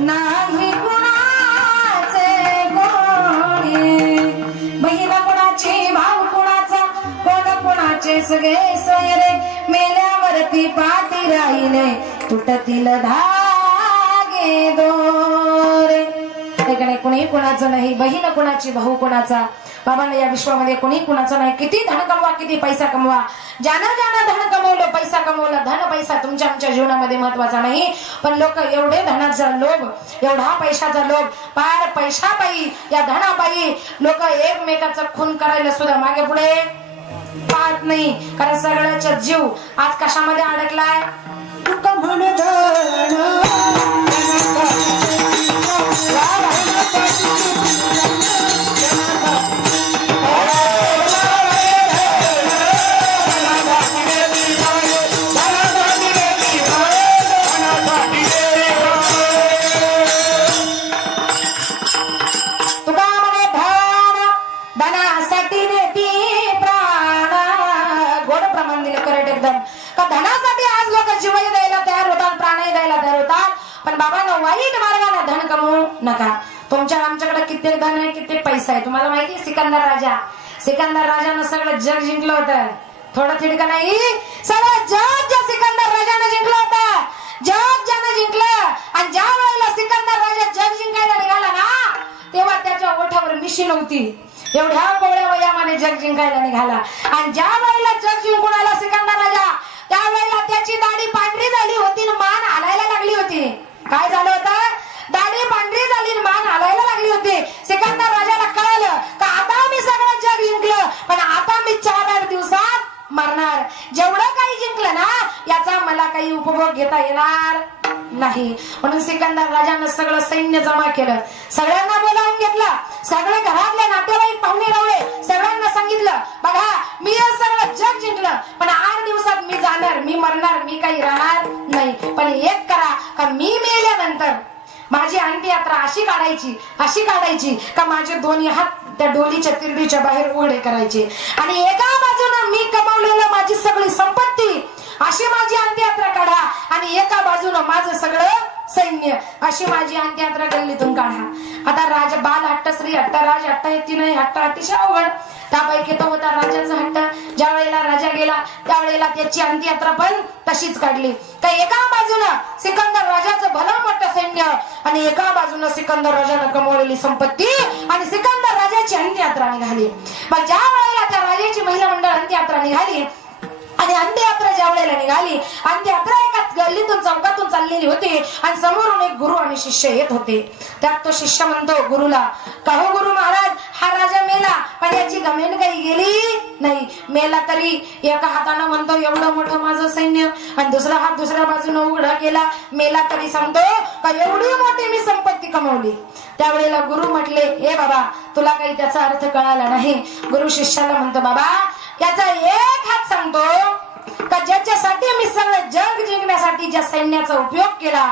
नाही कुणाचे कोणी, बहीण कुणाची भाऊ कुणाचा, कोण कुणाचे सगळे सोयरे, मेल्यावरती पाठी राहिले तुटतील धागे दोरे. त्याकडे कुणी कुणाचं नाही, बहीण कुणाची भाऊ कुणाचा. बाबांना या विश्वामध्ये कोणी कुणाचं नाही. किती धन कमवा, किती पैसा कमवा, ज्यानं ज्यानं धन कमवलं, पैसा कमवला, धन पैसा तुमच्या आमच्या जीवनामध्ये महत्वाचा नाही. पण लोक एवढे धनाचा लोभ, एवढा पैशाचा लोभ, पार पैशापायी या धनापायी लोक एकमेकाचा खून करायला सुद्धा मागे पुढे पाहत नाही. कारण सगळ्याचा जीव आज कशामध्ये अडकलाय. तुका म्हण नका. तुमच्या आमच्याकडे कित्येक धन आहे, कित्येक पैसा आहे. तुम्हाला माहिती आहे सिकंदर राजानं सगळं जग जिंकलं होतं. थोडं थिडकं नाही, सगळं जग ज्या सिकंदर राजानं जिंकलं होतं, जग ज्यानं जिंकलं. आणि ज्या वेळेला सिकंदर राजा जग जिंकायला निघाला ना, तेव्हा त्याच्या ओठावर मिशी नव्हती. एवढ्या कोवळ्या वयामाने जग जिंकायला निघाला. आणि ज्या वेळेला जग जिंकून आला सिकंदर राजा, त्यावेळेला त्याची दाढी पांढरी झाली होती, मान हालायला लागली होती. काय झालं होतं, दाढी पांढरी झाली, मान हालायला लागली होती. सिकंदर राजाला कळालं का आता मी सगळं जग जिंकलं, पण आता मी 4-8 दिवसात मरणार. जेवढं काही जिंकलं ना, याचा मला काही उपभोग घेता येणार नाही. म्हणून सिकंदर राजानं सगळं सैन्य जमा केलं, सगळ्यांना बोलावून घेतलं, सगळे घरातले नातेवाईक पाहुणे रावळे सगळ्यांना सांगितलं, बघा मी हे सगळं जग जिंकलं, पण 8 दिवसात मी जाणार, मी मरणार, मी काही राहणार नाही. पण एक करा का मी मेल्यानंतर माझी अंत्ययात्रा अशी काढायची का माझे दोन्ही हात त्या डोलीच्या तिरडीच्या बाहेर उघडे करायचे, आणि एका बाजूने मी कमावलेलं माझी सगळी संपत्ती अशी माझी अंत्ययात्रा काढा, आणि एका बाजूने माझं सगळं सैन्य अशी माझी अंत्ययात्रा गल्लीतून काढा. आता राजा बाल हट्ट, श्री हट्ट, राज हट्ट, हे तीनही हट्ट अतिशय अवघड. त्यापैकी तो होता राजाचा हट्ट. ज्या वेळेला राजा गेला त्यावेळेला त्याची अंत्ययात्रा पण तशीच काढली. तर एका बाजूला सिकंदर राजाचं भलं मोठं सैन्य, आणि एका बाजूला सिकंदर राजानं कमवलेली संपत्ती, आणि सिकंदर राजाची अंत्ययात्रा निघाली. मग ज्या वेळेला त्या राजाची महिला मंडळ अंत्ययात्रा निघाली, आणि अंत्ययात्रा ज्या वेळेला निघाली, अंत्ययात्रा एका गल्लीतून चौकातून चाललेली होती, आणि समोरून एक गुरु आणि शिष्य येत होते. त्यात तो शिष्य म्हणतो गुरुला, का हो गुरु महाराज, हा राजा मेला, पण याची गमेन काही गेली नाही. मेला तरी एका हातानं म्हणतो एवढं मोठं माझं सैन्य, आणि दुसरा हात दुसऱ्या बाजूने उघडा केला. मेला तरी सांगतो का एवढी मोठी मी संपत्ती कमवली. त्यावेळेला गुरु म्हटले, ए बाबा, तुला काही त्याचा अर्थ कळाला नाही. गुरु शिष्याला म्हणतो, बाबा याचा एक हात सांगतो का ज्याच्यासाठी मी सगळं जग जिंकण्यासाठी ज्या सैन्याचा उपयोग केला,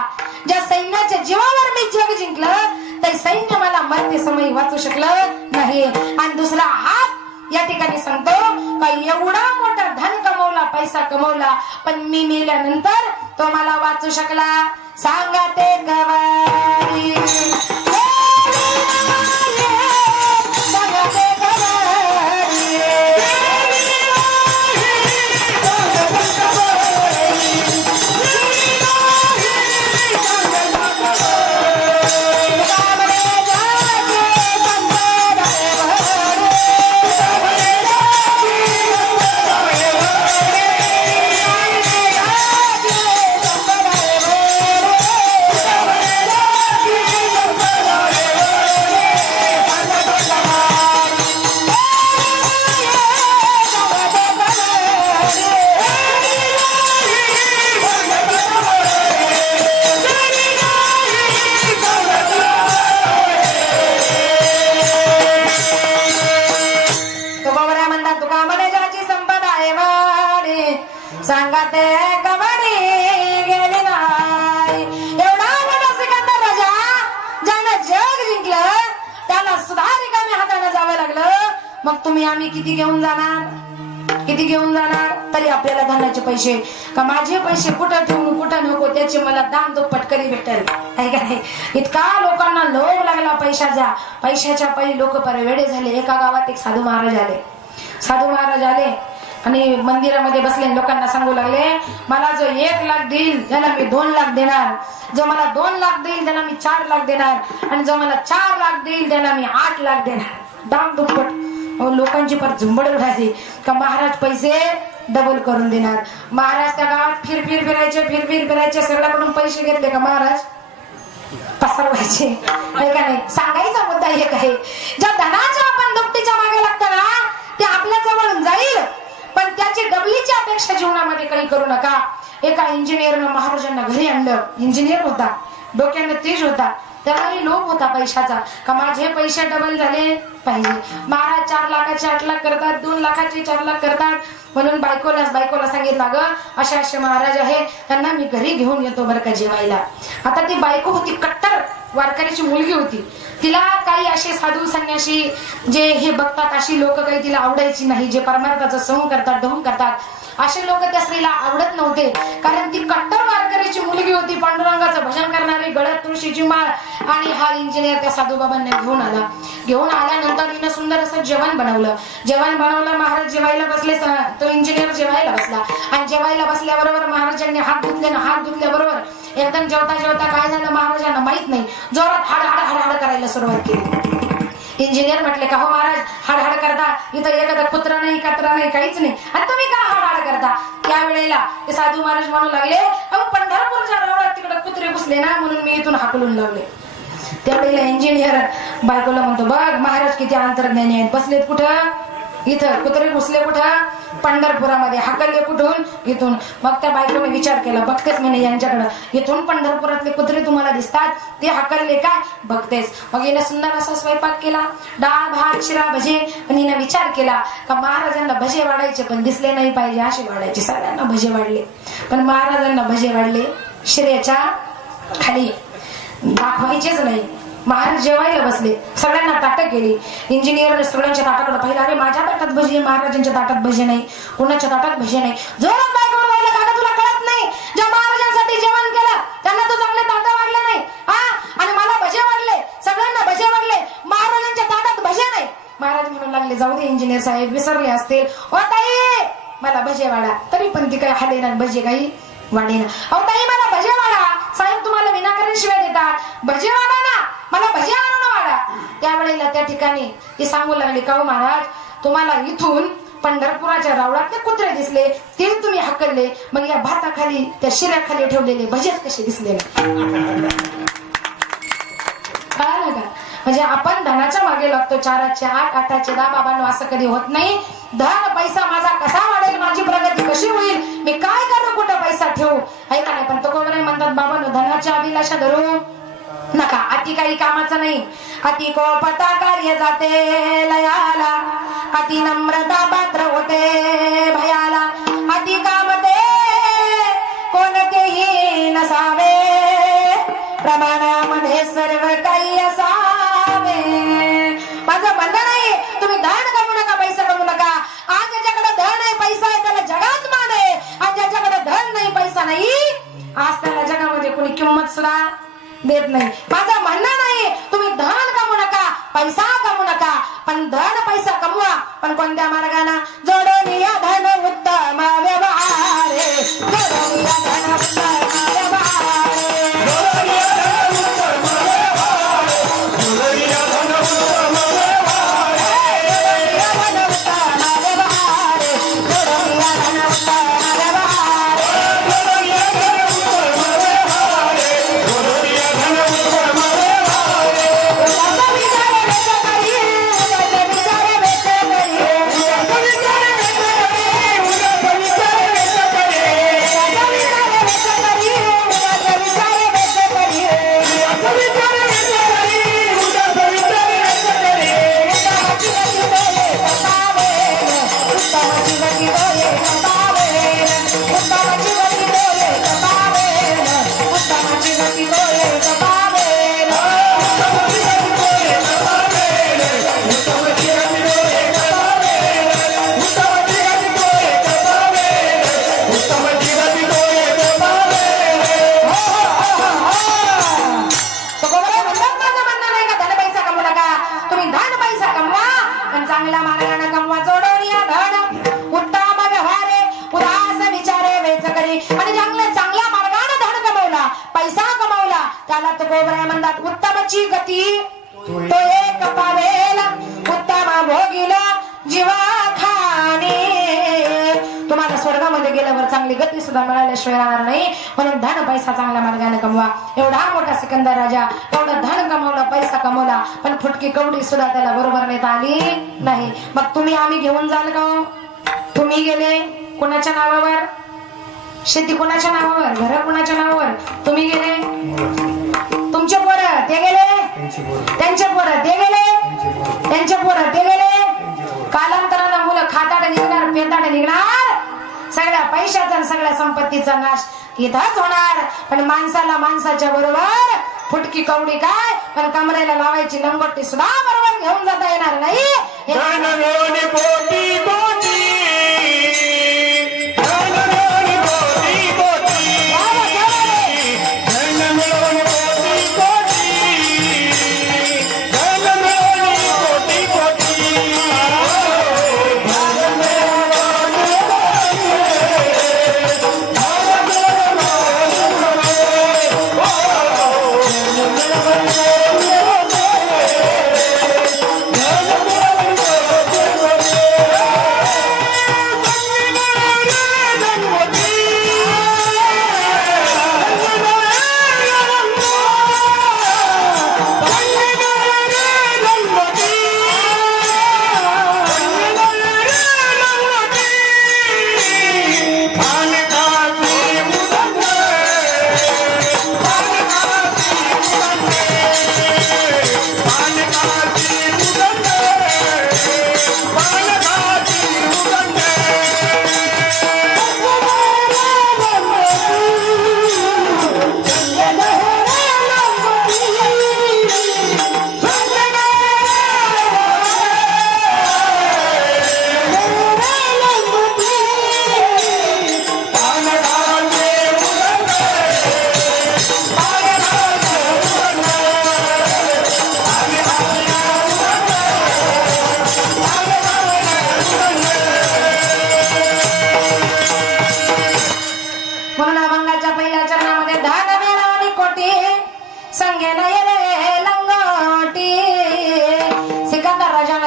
ज्या सैन्याच्या जीवावर मी जग जिंकलं, ते सैन्य मला मरते समय वाचू शकलं नाही. आणि दुसरा हात या ठिकाणी सांगतो का एवढा मोठा धन कमवला, पैसा कमवला, पण मी मेल्यानंतर तो मला वाचू शकला. सांगा ते गवारी, सांगते कबड्डी गेली नाही. एवढा मोठा सिकंदर राजा ज्यानं जग जिंकलं, त्याला सुद्धा रिकाम्या हाताने जावं लागलं. मग तुम्ही आम्ही किती घेऊन जाणार. तरी आपल्याला धनाचे पैसे का माझे पैसे कुठं ठेवून कुठं नको त्याची मला दाम दुप्पट करी भेटेल आहे का नाही. इतका लोकांना लोभ लागला पैशाच्या पायी लोक वेडे झाले. एका गावात एक साधू महाराज आले आणि मंदिरामध्ये बसले. लोकांना सांगू लागले मला जो 1 लाख देईल त्याला मी 2 लाख देणार, जो मला 2 लाख देईल त्याला मी 4 लाख देणार आणि जो मला 4 लाख देईल त्याला मी 8 लाख देणार. दाम दुप्पट. लोकांची पर झुंबड उडाली का महाराज पैसे डबल करून देणार. महाराज त्या गावात फिरायचे सगळ्याकडून पैसे घेतले का महाराज पसरवायचे आहे का नाही. सांगायचा मुद्दा एक आहे, ज्या धनाच्या आपण दुपटीच्या मागे लागतो ना ते आपल्या जवळून जाईल पण त्याची डबलीची अपेक्षा जीवनामध्ये काही करू नका. एका इंजिनियरनं महाराजांना घरी आणलं. इंजिनियर होता, डोक्यानं तेज होता, त्यालाही लोभ होता पैशाचा का माझे पैसे डबल झाले पाहिजे. महाराज 4 लाखाचे 8 लाख करतात, 2 लाखाचे 4 लाख करतात. म्हणून बायकोला सांगितलं ग असे महाराज आहे त्यांना मी घरी घेऊन येतो बरं का जेवायला. आता ती बायको होती कट्टर वारकऱ्याची मुलगी होती. तिला काही असे साधू संन्यासी जे हे बघतात अशी लोक काही तिला आवडायची नाही, जे परमार्थाचं संग करतात ढोंग करतात असे लोक त्या स्त्रीला आवडत नव्हते. कारण ती कट्टर वारकऱ्याची मुलगी होती, पांडुरंगाचं भजन करणारी, गळ्यात तुळशीची माळ. आणि हा इंजिनियर त्या साधूबाबांना घेऊन आल्यानंतर तिनं सुंदर असं जेवण बनवलं. महाराज जेवायला बसले. तो इंजिनियर जेवायला बसला आणि जेवायला बसल्याबरोबर महाराजांनी हात धुतल्याबरोबर एकदम जेवता काय झालं महाराजांना माहित नाही, जोरात हाड करायला सुरुवात केली. इंजिनियर म्हटले का हो महाराज हाड करता, इथं एखादा कुत्रा नाही कात्रा नाही काहीच नाही आणि तुम्ही का हाड करता. त्यावेळेला ते साधू महाराज म्हणू लागले पंढरपूरच्या रवळात तिकडे कुत्रे घुसले ना म्हणून मी इथून हाकलून लावले. त्यावेळेला इंजिनियर बायकोला म्हणतो बघ महाराज किती अंतर्ज्ञानी आहेत, बसलेत कुठं इथं, कुत्रे घुसले कुठं पंढरपुरामध्ये, हाकलले कुठून इथून. मग त्या बायकोने विचार केला बघतेस म्हणे यांच्याकडं, इथून पंढरपुरातले कुत्रे तुम्हाला दिसतात ते हाकलले काय बघतेस. मग हिने सुंदर असा स्वयंपाक केला, डाळ भात शिरा भजे. पण हिने विचार केला का महाराजांना भजे वाढायचे पण दिसले नाही पाहिजे असे वाढायचे. सगळ्यांना भजे वाढले पण महाराजांना भजे वाढले शिऱ्याच्या खाली, दाखवायचेच नाही. महाराज जेवायला बसले, सगळ्यांना ताटं केली. इंजिनियर सगळ्यांच्या ताटाकडे पाहिलं, अरे माझ्या ताटात भजी, महाराजांच्या ताटात भजी नाही, कोणाच्या ताटात भजी नाही. जोरात बायकोवर राहिलं का तुला कळत नाही, ज्या महाराजांसाठी जेवण केलं त्यांना तू चांगले ताटं वाढले नाही आणि मला भजे वाढले, सगळ्यांना भजे वाढले, महाराजांच्या ताटात भजे नाही. महाराज म्हणू लागले जाऊ दे इंजिनियर साहेब विसरले असतील. ओ ताई मला भजे वाढा. तरी पण ती काय हालेना भजे काही वाढेना. अहो ताई मला भजे वाढा. साहेब तुम्हाला विनाकारण शिवाय देतात, भजे वाढा ना, मला भजे आणून वाढा. त्यावेळेला त्या ठिकाणी ती सांगू लागली का महाराज तुम्हाला इथून पंढरपुराच्या रावळातले कुत्रे दिसले ते तुम्ही हाकलले, मग या भाताखाली त्या शिऱ्याखाली ठेवलेले भजेच कसे दिसले. कळालं का. म्हणजे आपण धनाच्या मागे लागतो, 4चे 8 8चे 10. बाबांनो असं कधी होत नाही. धन पैसा माझा कसा वाढेल, माझी प्रगती कशी होईल, मी काय करू, कुठं पैसा ठेवू ऐका नाही. पण तुकोबराय म्हणतात बाबांनो धनाच्या अभिलाषा धरू नका, अति काही कामाचं नाही. अति कोपता कार्य जाते लयाला, अति नम्रता पात्र होते भयाला, अति कामते कोणतेही नसावे, प्रमाणामध्ये सर्व काही असावे. माझं म्हणणं नाही तुम्ही धन कमवू नका, पैसा कमवू नका. आज ज्याच्याकडे धन आहे पैसा आहे त्याला जगात मान आहे, आणि ज्याच्याकडे धन नाही पैसा नाही आज त्याला जगामध्ये कोणी किंमत सुद्धा देत नाही. माझं म्हणणं नाही तुम्ही धन कमवू नका, पैसा कमवू नका, पण धन पैसा कमवा पण कोणत्या मार्गाने, जोडून या धन उत्तम व्यवहारे, जोडून या धन उत्तम व्यवहारे, जोडून या धन उत्तम व्यवहारे, जोडून या धन उत्तम व्यवहारे, जोडून या धन उत्तम व्यवहारे, जोडून या धन उत्तम व्यवहारे, जोडून या धन उत्तम व्यवहारे, जोडून या धन उत्तम व्यवहारे. उदाचा विचार वेच करी, उदाचा विचार वेच करी, उदाचा विचार वेच करी, उदाचा विचार वेच करी, उदाचा विचार वेच करी, उदाचा विचार वेच करी, उदाचा विचार वेच करी, उदाचा विचार वेच करी. उत्तमाची गती डोळे तपावेल, उत्तमाची गती डोळे तपावेल, उत्तमाची गती डोळे तपावेल, उत्तमाची गती डोळे तपावेल, उत्तमाची गती डोळे तपावेल, उत्तमाची गती डोळे तपावेल, उत्तमाची गती डोळे तपावेल, कालात कोबरा म्हणतात उत्तमची गती तो एक पावेल उत्तम भोगिला जीवा खाणे. तुम्हाला स्वर्गामध्ये गेल्यावर चांगली गती सुद्धा मिळाल्याशिवाय राहणार नाही. म्हणून धन पैसा चांगल्या मार्गाने कमवा. एवढा मोठा सिकंदर राजा एवढं धन कमवला, पैसा कमवला, पण फुटकी कवडी सुद्धा त्याला बरोबर नेता आली नाही. मग तुम्ही आम्ही घेऊन जाल का? तुम्ही गेले कोणाच्या नावावर? शेती कोणाच्या नावावर? घर कोणाच्या नावावर? तुम्ही गेले, तुमचे पोरं ते गेले, त्यांचे पोरं ते गेले, त्यांचे पोरं ते गेले. कालांतरानं मुलं खाताडे निघणार, पेताडे निघणार. सगळ्या पैशाचा आणि सगळ्या संपत्तीचा नाश इथंच होणार. पण माणसाला माणसाच्या बरोबर फुटकी कवडी काय, पण कमरेला लावायची लंगोटी सुद्धा बरोबर घेऊन जाता येणार नाही.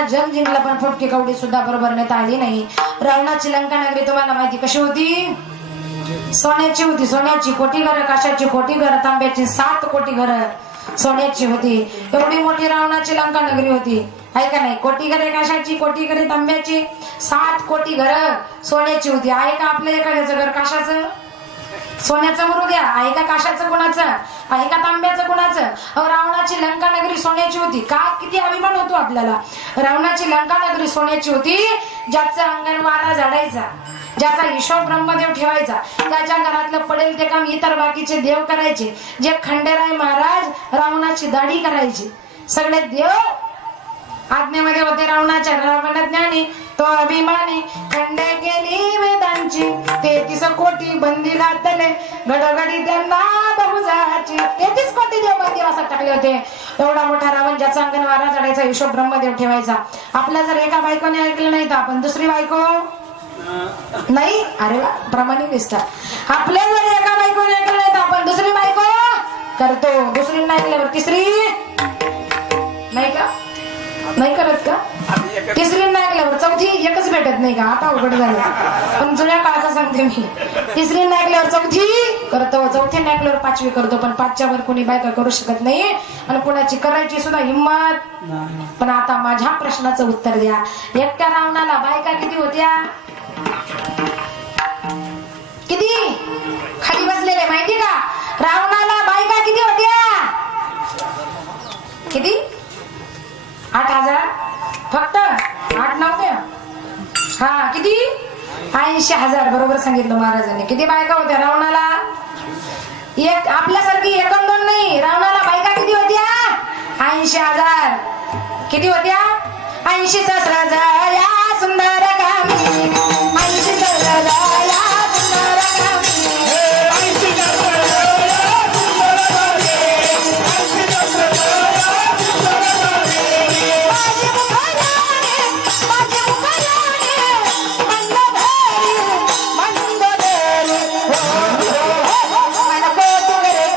जग जिंकलं पण फुटकी कवडी सुद्धा बरोबर नेता आली नाही. रावणाची लंका नगरी तुम्हाला माहिती कशी होती? सोन्याची होती. सोन्याची कोटी घर, काशाची कोटी घर, तांब्याची 7 कोटी घर सोन्याची होती. एवढी मोठी रावणाची लंका नगरी होती, आहे का नाही? कोटी घरे काशाची, कोटी घरे तांब्याची, 7 कोटी घर सोन्याची होती. आहे का आपलं एखाद्याचं घर काशाचं? सोन्याचं मरू द्या, आहे का काशाचं कोणाचं? आहे का तांब्याचं कोणाचं? रावणाची लंका नगरी सोन्याची होती. का किती अभिमान होतो आपल्याला. रावणाची लंका नगरी सोन्याची होती. ज्याचं अंगण वारा झाडायचा, ज्याचा हिशोब ब्रह्मदेव ठेवायचा, त्याच्या घरातलं पडेल ते काम इतर बाकीचे देव करायचे. जे खंडेराय महाराज रावणाची दाढी करायची, सगळे देव आज्ञेमध्ये होते. रावणाच्या रावण ज्ञानी तो अभिमानी, खंडे केली वेदांची 33 कोटी बंदी घातले, घडोघडी त्यांना बहुजाची 33 कोटी देव बंदिवासात टाकले होते. एवढा मोठा रावण, ज्याचा अंगण वारा झाडायचा, हिशोब ब्रह्मदेव ठेवायचा. आपल्या जर एका बायकोने ऐकलं नाही तर आपण दुसरी बायको नाही. अरे प्रमाणे दिसतात. आपल्या जर एका बायकोने ऐकलं नाही तर आपण दुसरी बायको करतो. दुसरी नाही ऐकल्यावर तिसरी नाही का? नाही करत का? तिसरी नाही ऐकल्यावर चौथी एकच भेटत नाही का? आता अवघड झालं. पण जुन्या काळाचा सांगते मी. तिसरी नाही ऐकल्यावर चौथी करतो, चौथी नाही ऐकल्यावर 5वी करतो. पण 5च्या वर कोणी बायका करू शकत नाही आणि कोणाची करायची सुद्धा हिंमत. पण आता माझ्या प्रश्नाचं उत्तर द्या. एकट्या रावणाला बायका किती होत्या? किती? खाली बसलेले माहिती का? रावणाला बायका किती होत्या? किती? 8,000 फक्त? 8 नव्हत्या? हा किती? 80,000 बरोबर सांगितलं महाराजांनी. किती बायका होत्या रावणाला? एक आपल्यासारखी 1-2 नाही. रावणाला बायका किती होत्या? 80,000. किती होत्या? 80 सहस्र जया सुंदर कामी, 80 सहस्र जया सुंदर कामी, 80 सहस्र जया सुंदर कामी, 80 सहस्र जया सुंदर कामी. माझे मुखराणे, माझे मुखराणे, मंदधरी, मंदधरी, हो हो हो, मन कोतुगरे,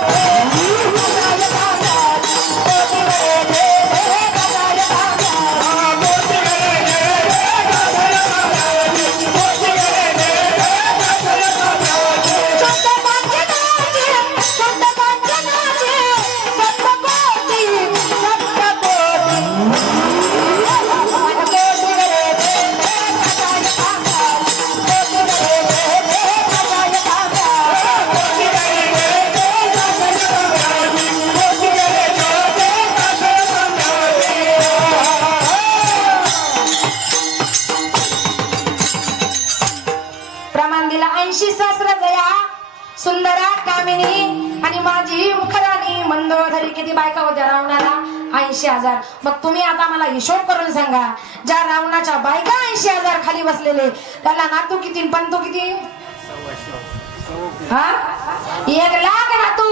मंदोदरी किती बायका होत्या रावणाला? 80,000. मग तुम्ही आता मला हिशोब करून सांगा, ज्या रावणाच्या बायका 80,000 खाली बसलेले, त्याला नातू किती, पंतू किती? 1 लाख नातू,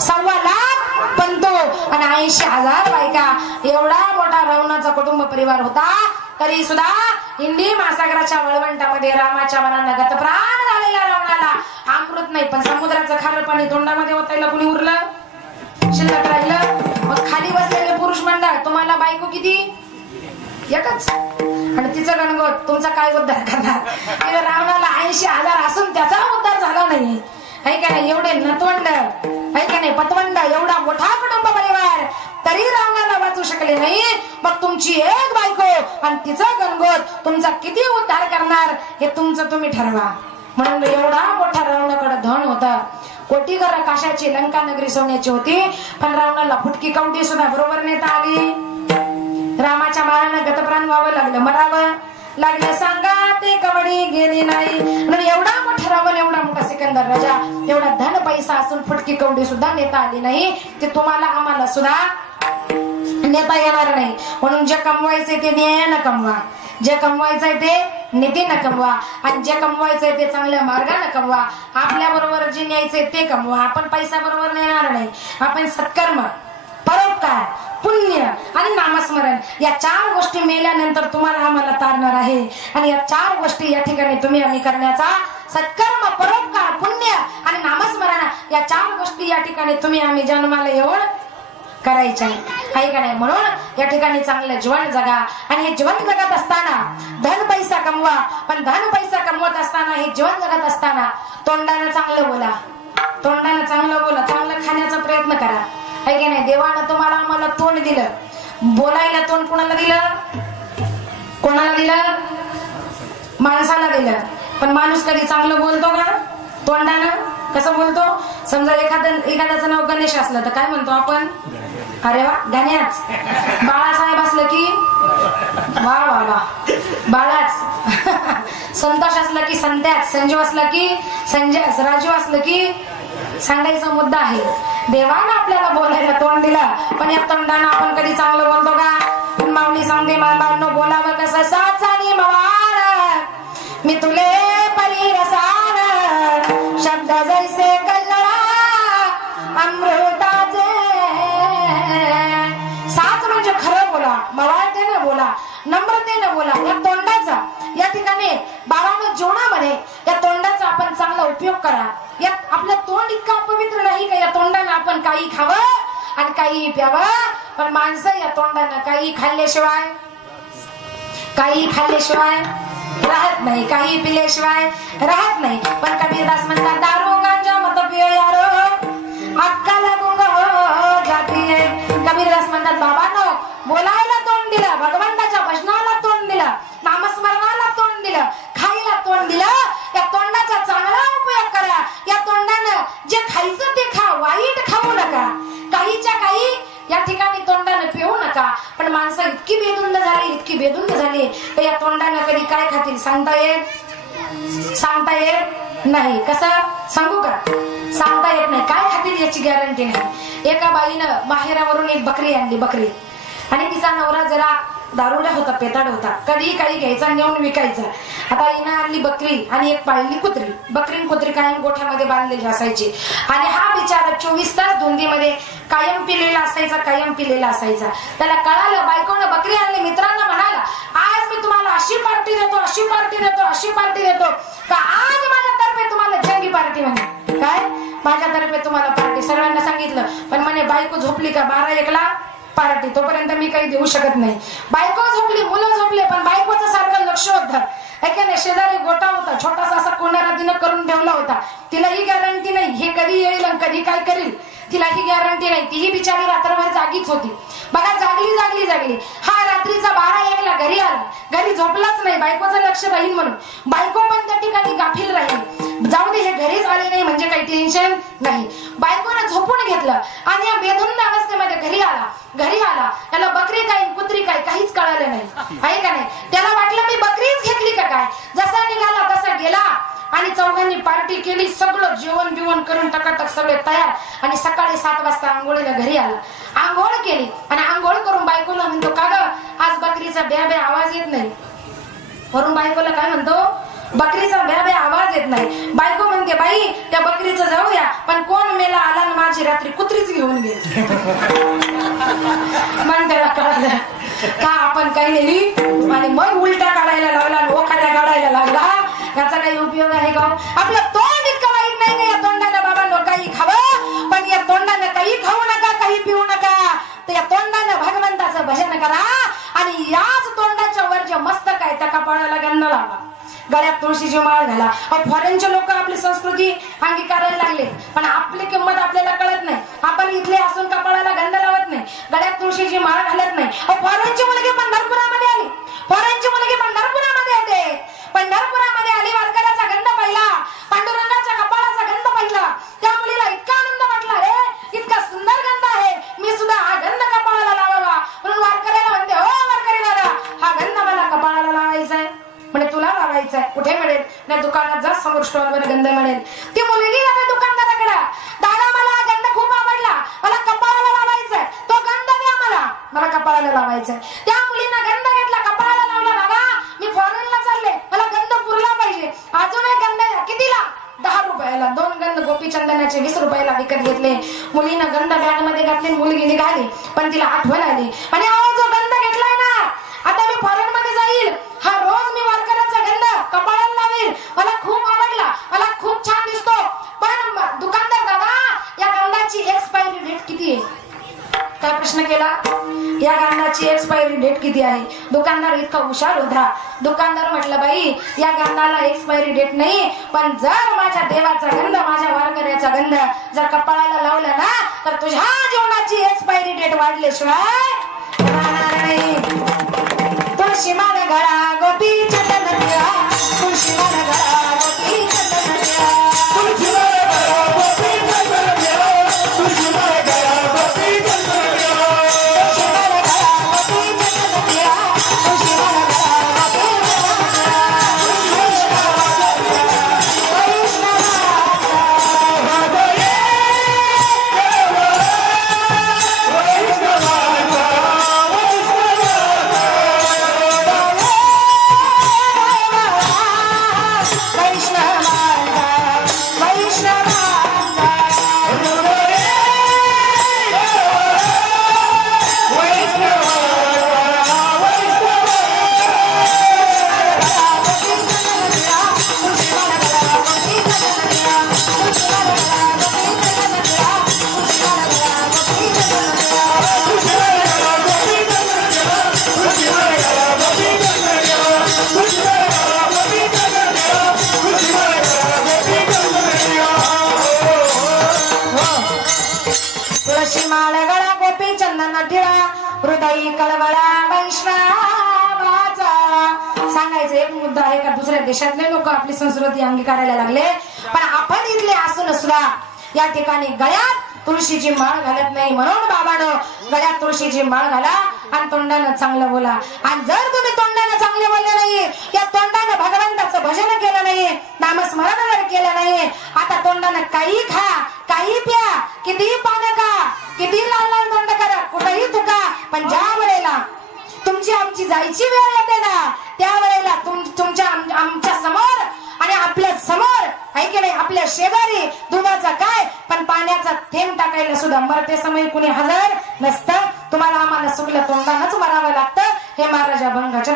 1.25 लाख पंतू आणि 80,000 बायका. एवढा मोठा रावणाचा कुटुंब परिवार होता, तरी सुद्धा हिंदी महासागराच्या वळवंटामध्ये रामाच्या मनानं गतप्राण झालेल्या रावणाला अमृत नाही, पण समुद्राचं खारं पाणी तोंडामध्ये ओतायला कुणी उरलं? शिल्लक राहिलं. मग खाली बसलेले पुरुष मंडळ, तुम्हाला बायको किती? एकच. आणि तिचं गणगोत तुमचा काय उद्धार करणार? रावणाला 80,000 असून त्याचा उद्धार झाला नाही, है का नाही? एवढे नतवंड, है का नाही, पतवंड, एवढा मोठा कुटुंब परिवार, तरी रावणाला वाचू शकले नाही. मग तुमची एक बायको आणि तिचं गणगोत तुमचा किती उद्धार करणार हे तुमचं तुम्ही ठरवा. म्हणून एवढा मोठा रावणाकडे धन होता, कोटी घर काशाची, लंका नगरी सोन्याची होती, पण रावणाला फुटकी कवडी सुद्धा बरोबर नेता आली. रामाच्या मारानं गतप्राण व्हावं लागलं, मरावं लागलं, सांगा ते कवडी गेली नाही. म्हणून एवढा मोठा रावण, एवढा मोठा सिकंदर राजा, एवढा धन पैसा असून फुटकी कवडी सुद्धा नेता आली नाही. ते तुम्हाला आम्हाला सुद्धा नेता येणार नाही. म्हणून जे कमवायचे ते न्यायानं कमवा, जे कमवायचंय ते नीतीनं कमवा, आणि जे कमवायचंय ते चांगल्या मार्गाने कमवा. आपल्या बरोबर जे न्यायचंय ते कमवा. आपण पैसा बरोबर नेणार नाही. आपण सत्कर्म, परोपकार, पुण्य आणि नामस्मरण या 4 गोष्टी मेल्यानंतर तुम्हाला आम्हाला तारणार आहे. आणि या 4 गोष्टी या ठिकाणी तुम्ही आम्ही करण्याचा, सत्कर्म, परोपकार, पुण्य आणि नामस्मरण या 4 गोष्टी या ठिकाणी तुम्ही आम्ही जन्माला येऊन करायच्या आहे का नाही. म्हणून या ठिकाणी चांगलं जीवन जगा. आणि हे जीवन जगत असताना धन पैसा कमवा, पण धन पैसा कमवत असताना, हे जीवन जगत असताना तोंडानं चांगलं बोला, तोंडानं चांगलं बोला, चांगलं खाण्याचा प्रयत्न करा, आहे की नाही. देवानं तुम्हाला आम्हाला तोंड दिलं, बोलायला तोंड कोणाला दिलं? कोणाला दिलं? माणसाला दिलं. पण माणूस कधी चांगलं बोलतो का? तोंडानं. कसं बोलतो? समजा एखाद्याचं नाव गणेश असलं तर काय म्हणतो आपण? अरे वा गण्याच. बाळासाहेब असलं की वा वा वा बाळाच. संतोष असलं की संत्याच, संजीव असलं की संजयच, राजू असलं की सांगायचा मुद्दा आहे. देवानं आपल्याला बोलायला तोंड दिलं, पण या तोंडानं आपण कधी चांगलं बोलतो का? माऊली सांगते, मानवांनो बोलावं कसं? साचानी मवाळ मी तुले परिरसान, शब्द जैसे कल्लळा अमृताचे. साच म्हणजे खरं बोला, मवाळतेनं बोला, नम्रतेनं बोला. या तोंडाचा या ठिकाणी बाळानं जीवनामध्ये या तोंडाचा आपण चांगला उपयोग करा. यात आपलं तोंड इतकं अपवित्र नाही का या तोंडानं आपण काही खावं आणि काही प्यावं. पण माणसं या तोंडानं काही खाल्ल्याशिवाय राहत नाही, काही पिल्याशिवाय राहत नाही. पण कबीरदास म्हणतात, दारू गांजा मत पियो यारो, अक्कल गुंग हो जाती. कबीरदास म्हणतात, बाबांनो बोलायला तोंड दिलं, भगवंताच्या भजनाला तोंड दिलं, नामस्मरणाला तोंड दिलं, खायला तोंड दिलं. या तोंडाचा चांगला उपयोग करा. या तोंडानं जे खायचं ते खा, वाईट खाऊ नका. काहीच्या काही या ठिकाणी तोंडानं पिऊ नका. पण माणसं इतकी बेधुंद झाली तर या तोंडानं कधी काय खातील सांगता येत नाही. कसं सांगू का? सांगता येत नाही. काय खातील याची गॅरंटी नाही. एका बाईनं माहेरावरून एक बकरी आणली, बकरी, आणि तिचा नवरा जरा दारुडा होता, पेताड होता, कधी काही घ्यायचा नेऊन विकायचा. आता हिनं आणली बकरी आणि एक पाळली कुत्री. बकरी कुत्री कायम गोठ्यामध्ये बांधलेली असायची. आणि हा बिचारा 24 तास धुंदीमध्ये कायम पिलेला असायचा. त्याला कळालं, बायकोनं बकरी आणली, मित्रांना म्हणाला, आज मी तुम्हाला अशी पार्टी देतो का आज माझ्यातर्फे तुम्हाला जंगी पार्टी. म्हणे काय? माझ्यातर्फे तुम्हाला पार्टी. सर्वांना सांगितलं, पण म्हणे बायको झोपली का 12-1ला पार्टी, तोपर्यंत मी काही देऊ शकत नाही. बायको झोपली, मुलं झोपले, पण बायकोचं सारखं लक्ष होतं. ऐका शेजारी गोटा होता, छोटासा असा कोणाला तिनं करून ठेवला होता. तिला ही गॅरंटी नाही हे कधी येईल आणि कधी काय करील, तिला ही गॅरंटी नाही. तीही बिचारी रात्रभर जागीच होती. बघा, जागली. हा रात्रीचा 12-1ला घरी आला, घरी झोपलाच नाही, बायकोचं लक्ष राहील म्हणून. बायको पण त्या ठिकाणी गाफील राहील. जाऊ दे, हे घरीच आले नाही म्हणजे काही टेन्शन नाही. बायकोनं झोपून घेतलं आणि या बेधुंद अवस्थेमध्ये घरी आला. त्याला बकरी काय कुत्री काय काहीच कळालं नाही, आहे का नाही. त्याला वाटलं मी बकरीच घेतली का काय. जसा निघाला तसा गेला आणि चौघांनी पार्टी केली. सगळं जेवण बिवण करून टकाटक सगळे तयार आणि सकाळी 7 वाजता आंघोळीला घरी आला. आंघोळ केली आणि आंघोळ करून बायकोला म्हणतो, का ग आज बकरीचा ब्या ब्या आवाज येत नाही. वरून बायकोला काय म्हणतो, बकरीचा ब्या ब्या आवाज येत नाही. बायको म्हणते, बाई त्या बकरीचं जाऊ द्या, पण कोण मेला आला ना माझी रात्री कुत्रीच घेऊन गेली. मग त्याला कळलं का आपण काही नेली आणि मग उलटा काढायला लागला, ओखाड्या काढायला लागला. याचा काही उपयोग आहे का. आपलं तोंड इतकं वाईट नाही का या तोंडाला बाबा काही खावं, पण या तोंडाने काही खाऊ नका, काही पिऊ नका. तर या तोंडाने भगवंताचं भजन करा आणि याच तोंडाच्या वर जे मस्तक आहे त्या कपाळाला गंध लावा, गळ्यात तुळशीची माळ घाला. फॉरेनचे लोक आपली संस्कृती अंगीकारायला लागले, पण आपली किंमत आपल्याला कळत नाही. आपण इथले असून कपाळाला गंध लावत नाही, गळ्यात तुळशीची माळ घालत नाही. फॉरेनची मुलगी पंढरपुरामध्ये आली, फॉरेनची मुलगी पंढरपुरामध्ये येते. पंढरपुरामध्ये आली, वारकऱ्याचा गंध पाहिला, पांडुरंगाच्या कपाळाचा गंध पाहिला. त्या मुलीला इतका आनंद वाटला, रे इतका सुंदर गंध आहे, मी सुद्धा हा गंध कपाळाला लावावा. म्हणून वारकऱ्याला म्हणते, हो वारकरी दादा, हा गंध मला कपाळाला लावायचा आहे. म्हणजे तुला लावायचं आहे, कुठे मिळेल. नाही दुकानात जा, समोर स्टॉलवर गंध मिळेल. ती मुलगी जाते दुकानदाराकडे, दादा मला हा गंध खूप आवडला, मला कपाळाला लावायचा आहे, तो गंध द्या मला कपाळाला लावायचा आहे. त्या मुलीनं गंध घेतला, कपाळाला लावला. दादा मी फॉरेनला चालले, मला गंध पुरला पाहिजे, अजून एक गंध कितीला. 10 रुपयाला 2 गंध गोपीचंदनाचे 20 रुपयाला विकत घेतले. मुलीनं गंध बॅग मध्ये घातले, मुलगी निघाली. पण तिला आठवण आली, आणि जो गंध घेतलाय ना, आता मी फॉरेन मध्ये जाईल, हा रोज मी वारकऱ्याचा गंध कपाळाला लावेल, मला खूप आवडला, मला खूप छान दिसतो. पण दुकानदार दादा या गंधाची एक्सपायरी डेट किती आहे. काय प्रश्न केला, या गंधाची एक्सपायरी डेट किती आहे. दुकानदार इतका हुशार होता. दुकानदार म्हटलं, बाई या गंधाला एक्सपायरी डेट नाही, पण जर माझ्या देवाचा गंध, माझ्या वारकऱ्याचा गंध जर कपाळाला लावला ना, तर तुझ्या जीवनाची एक्सपायरी डेट वाढल्याशिवाय राहणार नाही. तुळशी मान गळा गोपी चंदन दिया, तुळशी मान गळा गोपी चंदन दिया, तुळशी मान गळा गोपी चंदन दिया, तुळशी मान गळा गोपी चंदन दिया, तुळशी मान गळा गोपी चंदन दिया, तुळशी मान गळा गोपी सांगायचं एक मुद्दा आहे का दुसऱ्या देशातले लोक आपली संस्कृती अंगीकारायला लागले, पण आपण इथले असून सुद्धा या ठिकाणी गळ्यात तुळशीची माळ घालत नाही. म्हणून बाबांनो गळ्यात तुळशीची माळ घाला आणि तोंडानं चांगलं बोला. आणि जर तुम्ही तोंडानं चांगले बोलले नाही, या तोंडानं भगवंताचं भजन केलं नाही, नामस्मरण जर केलं नाही, आता तोंडानं काही खा, काही प्या, किती पानं का, किती लाल लाल तोंड करा, कुठेही थुका, पण ज्या वेळेला तुमची आमची जायची वेळ येते ना, त्यावेळेला तुमच्या आमच्या समोर आणि आपल्या समोर आहे की नाही, आपल्या शेजारी दुधाचा काय पण पाण्याचा थेंब टाकायला सुद्धा मरते समय कुणी हजर नसतं. तुम्हाला आम्हाला सुगलं तोंडानंच मरावं लागतं. हे महाराजा भंगाच्या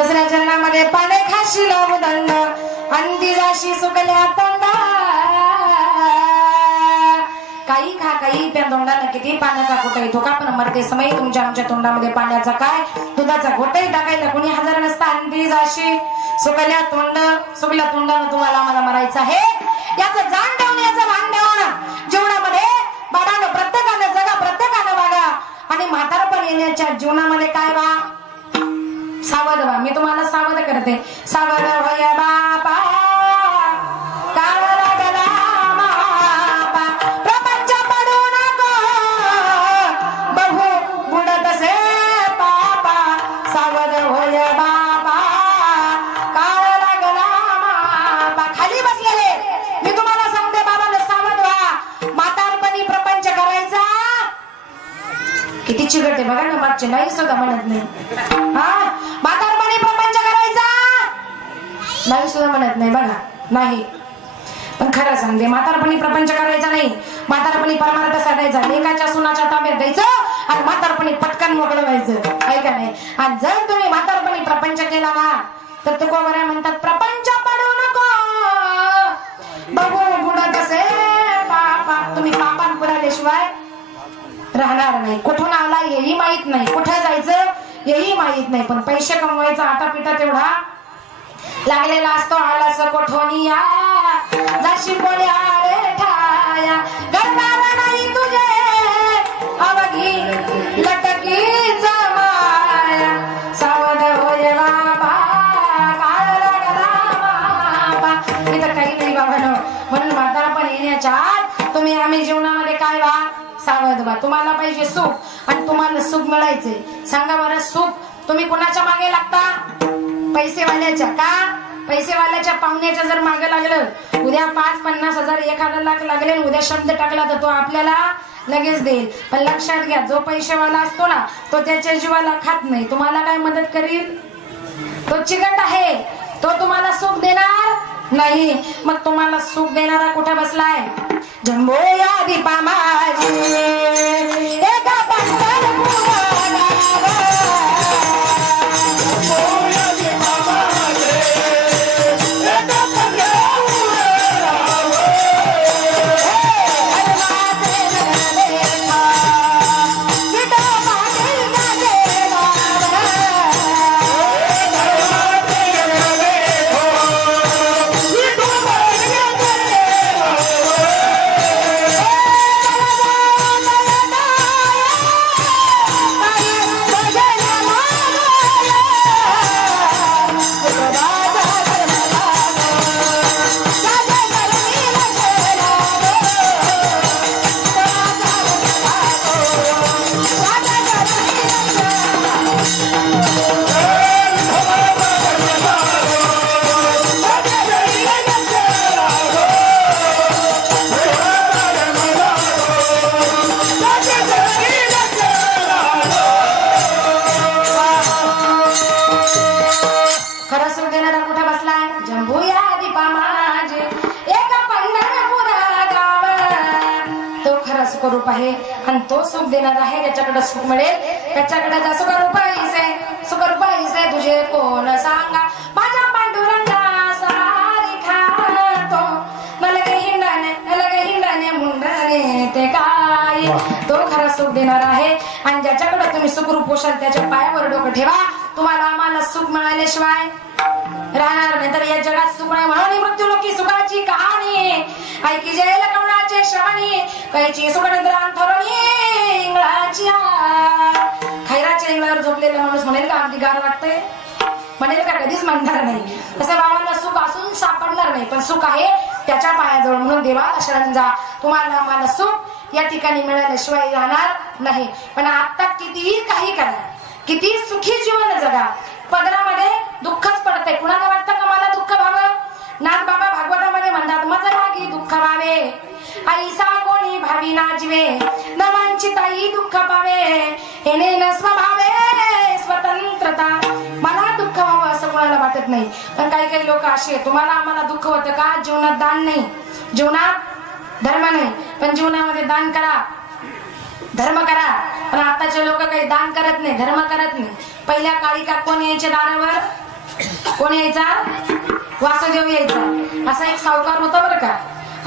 दुसऱ्या जन्मामध्ये पाने खाशी दंड अंती जाशी सुकल्या तोंडा काही खा काही त्या तोंडाला किती पाण्याचा घोटा येतो का पण मरते समय तुमच्या आमच्या तोंडामध्ये पाण्याचा काय दुधाचा घोटाही टाकायला कोणी हजर नसता अंती जाशी सुकल्या तोंडानं तुम्हाला आम्हाला मरायचं आहे याचं जाण ठेवून याचं भान ठेवून जीवनामध्ये बाबांनो प्रत्येकानं जगा प्रत्येकानं वागा आणि म्हातारपण येण्याच्या जीवनामध्ये काय वा सावध व्हा मी तुम्हाला सावध करते सावध होय बापा काळ लागला मापा प्रपंच पडू नको बहु बुडत से पापा सावध होय बापा काळ लागला मापा खाली बसलेले मी तुम्हाला सांगते बाबांनो सावध व्हा म्हातारपणी प्रपंच करायचा किती चिकट आहे बघा ना मागचे नाही सुद्धा म्हणत नाही हा म्हातारपणी प्रपंच करायचा नाही सुद्धा म्हणत नाही बघा नाही पण खरं सांगते म्हातारपणी प्रपंच करायचा नाही म्हातारपणी परमार्थ साधायचा लेकाच्या सुनाच्या ताब्यात द्यायचं आणि म्हातारपणी पटकन मोकळं व्हायचं ऐका नाही आणि जर तुम्ही म्हातारपणी प्रपंच केला ना तर तुकोबऱ्या म्हणतात प्रपंच पडू नको बघू बुडत असे पापा तुम्ही पापान पुराल्याशिवाय राहणार नाही कुठून आला हेही माहित नाही कुठे जायचं हेही माहित नाही पण पैसे कमवायचा आटापिटा तेवढा लागलेला असतो आलास कोठोनी या जाशी पोळ्या रे ठाया गरणार नाही तुझे अवघी लटकीच माया सावध होय बाबा काळ लागला बाबा मी तर काही नाही बाबांनो म्हणून म्हातारपण येण्याच्या आत तुम्ही आम्ही जीवनामध्ये काय व्हा सावध व्हा तुम्हाला पाहिजे सुख आणि तुम्हाला सुख मिळायचे सांगा बरं सुख तुम्ही कोणाच्या मागे लागता पैसेवाल्याच्या का पैसेवाल्याच्या पाहुण्याच्या जर मागे लागलं उद्या 5-50,000 1,000 लाख लागले उद्या शब्द टाकला तर तो आपल्याला लगेच देईल पण लक्षात घ्या जो पैसेवाला असतो ना तो त्याच्या जीवाला खात नाही तुम्हाला काय मदत करील तो चिकट आहे तो तुम्हाला सुख देणार नाही मग तुम्हाला सुख देणारा कुठे बसलाय जंबोया दीपा माझी एका रूप आहे आणि तो सुख देणार आहे त्याच्याकडे सुख मिळेल त्याच्याकडे जा सुखरूपाईसे तुझे कोण सांगा माझ्या पांडुरंगा सारी खातो नलगे हिंडाने मुंडाने ते काय तो खरा सुख देणार आहे आणि ज्याच्याकडे तुम्ही सुखरूप पोशाल त्याच्या पायावर डोकं ठेवा तुम्हाला आम्हाला सुख मिळाल्याशिवाय राहणार नाही तर या जगात सुख नाही म्हणून मृत्यू लोकी सुखाची कहाणी ऐकी जयला कवणाचे श्रवणी कैची सुखनंतरान थोरणी इंगळाची खैराच्या इंगळावर झोपलेला माणूस म्हणेल का अगदी गार वाटतंय म्हणेल का कधीच म्हणणार नाही तसं बाबांना सुख असून सापडणार नाही पण सुख आहे त्याच्या पायाजवळ म्हणून देवा शरण जा तुम्हाला आम्हाला सुख या ठिकाणी मिळाल्याशिवाय राहणार नाही पण आता कितीही काही करा किती सुखी जीवन जगा पदरामध्ये दुःखच पडतंय कुणाला वाटतं का मला दुःख व्हावं नाथ बाबा भागवतामध्ये म्हणतात मज लागी दुःख व्हावे ऐसा कोणी भावी नाजवे नवांचिताई दुःख पावे येणे न स्वभावे स्वतंत्रता मला दुःख व्हावं असं कोणाला वाटत नाही पण काही काही लोक असे तुम्हाला आम्हाला दुःख होतं का जीवनात दान नाही जीवनात धर्म नाही पण जीवनामध्ये दान करा धर्म करा पण आताचे लोक काही दान करत नाही धर्म करत नाही पहिल्या काळी का कोण यायचे दारावर कोण यायचा? वासुदेव यायचा. असा एक सावकार होता बरं का,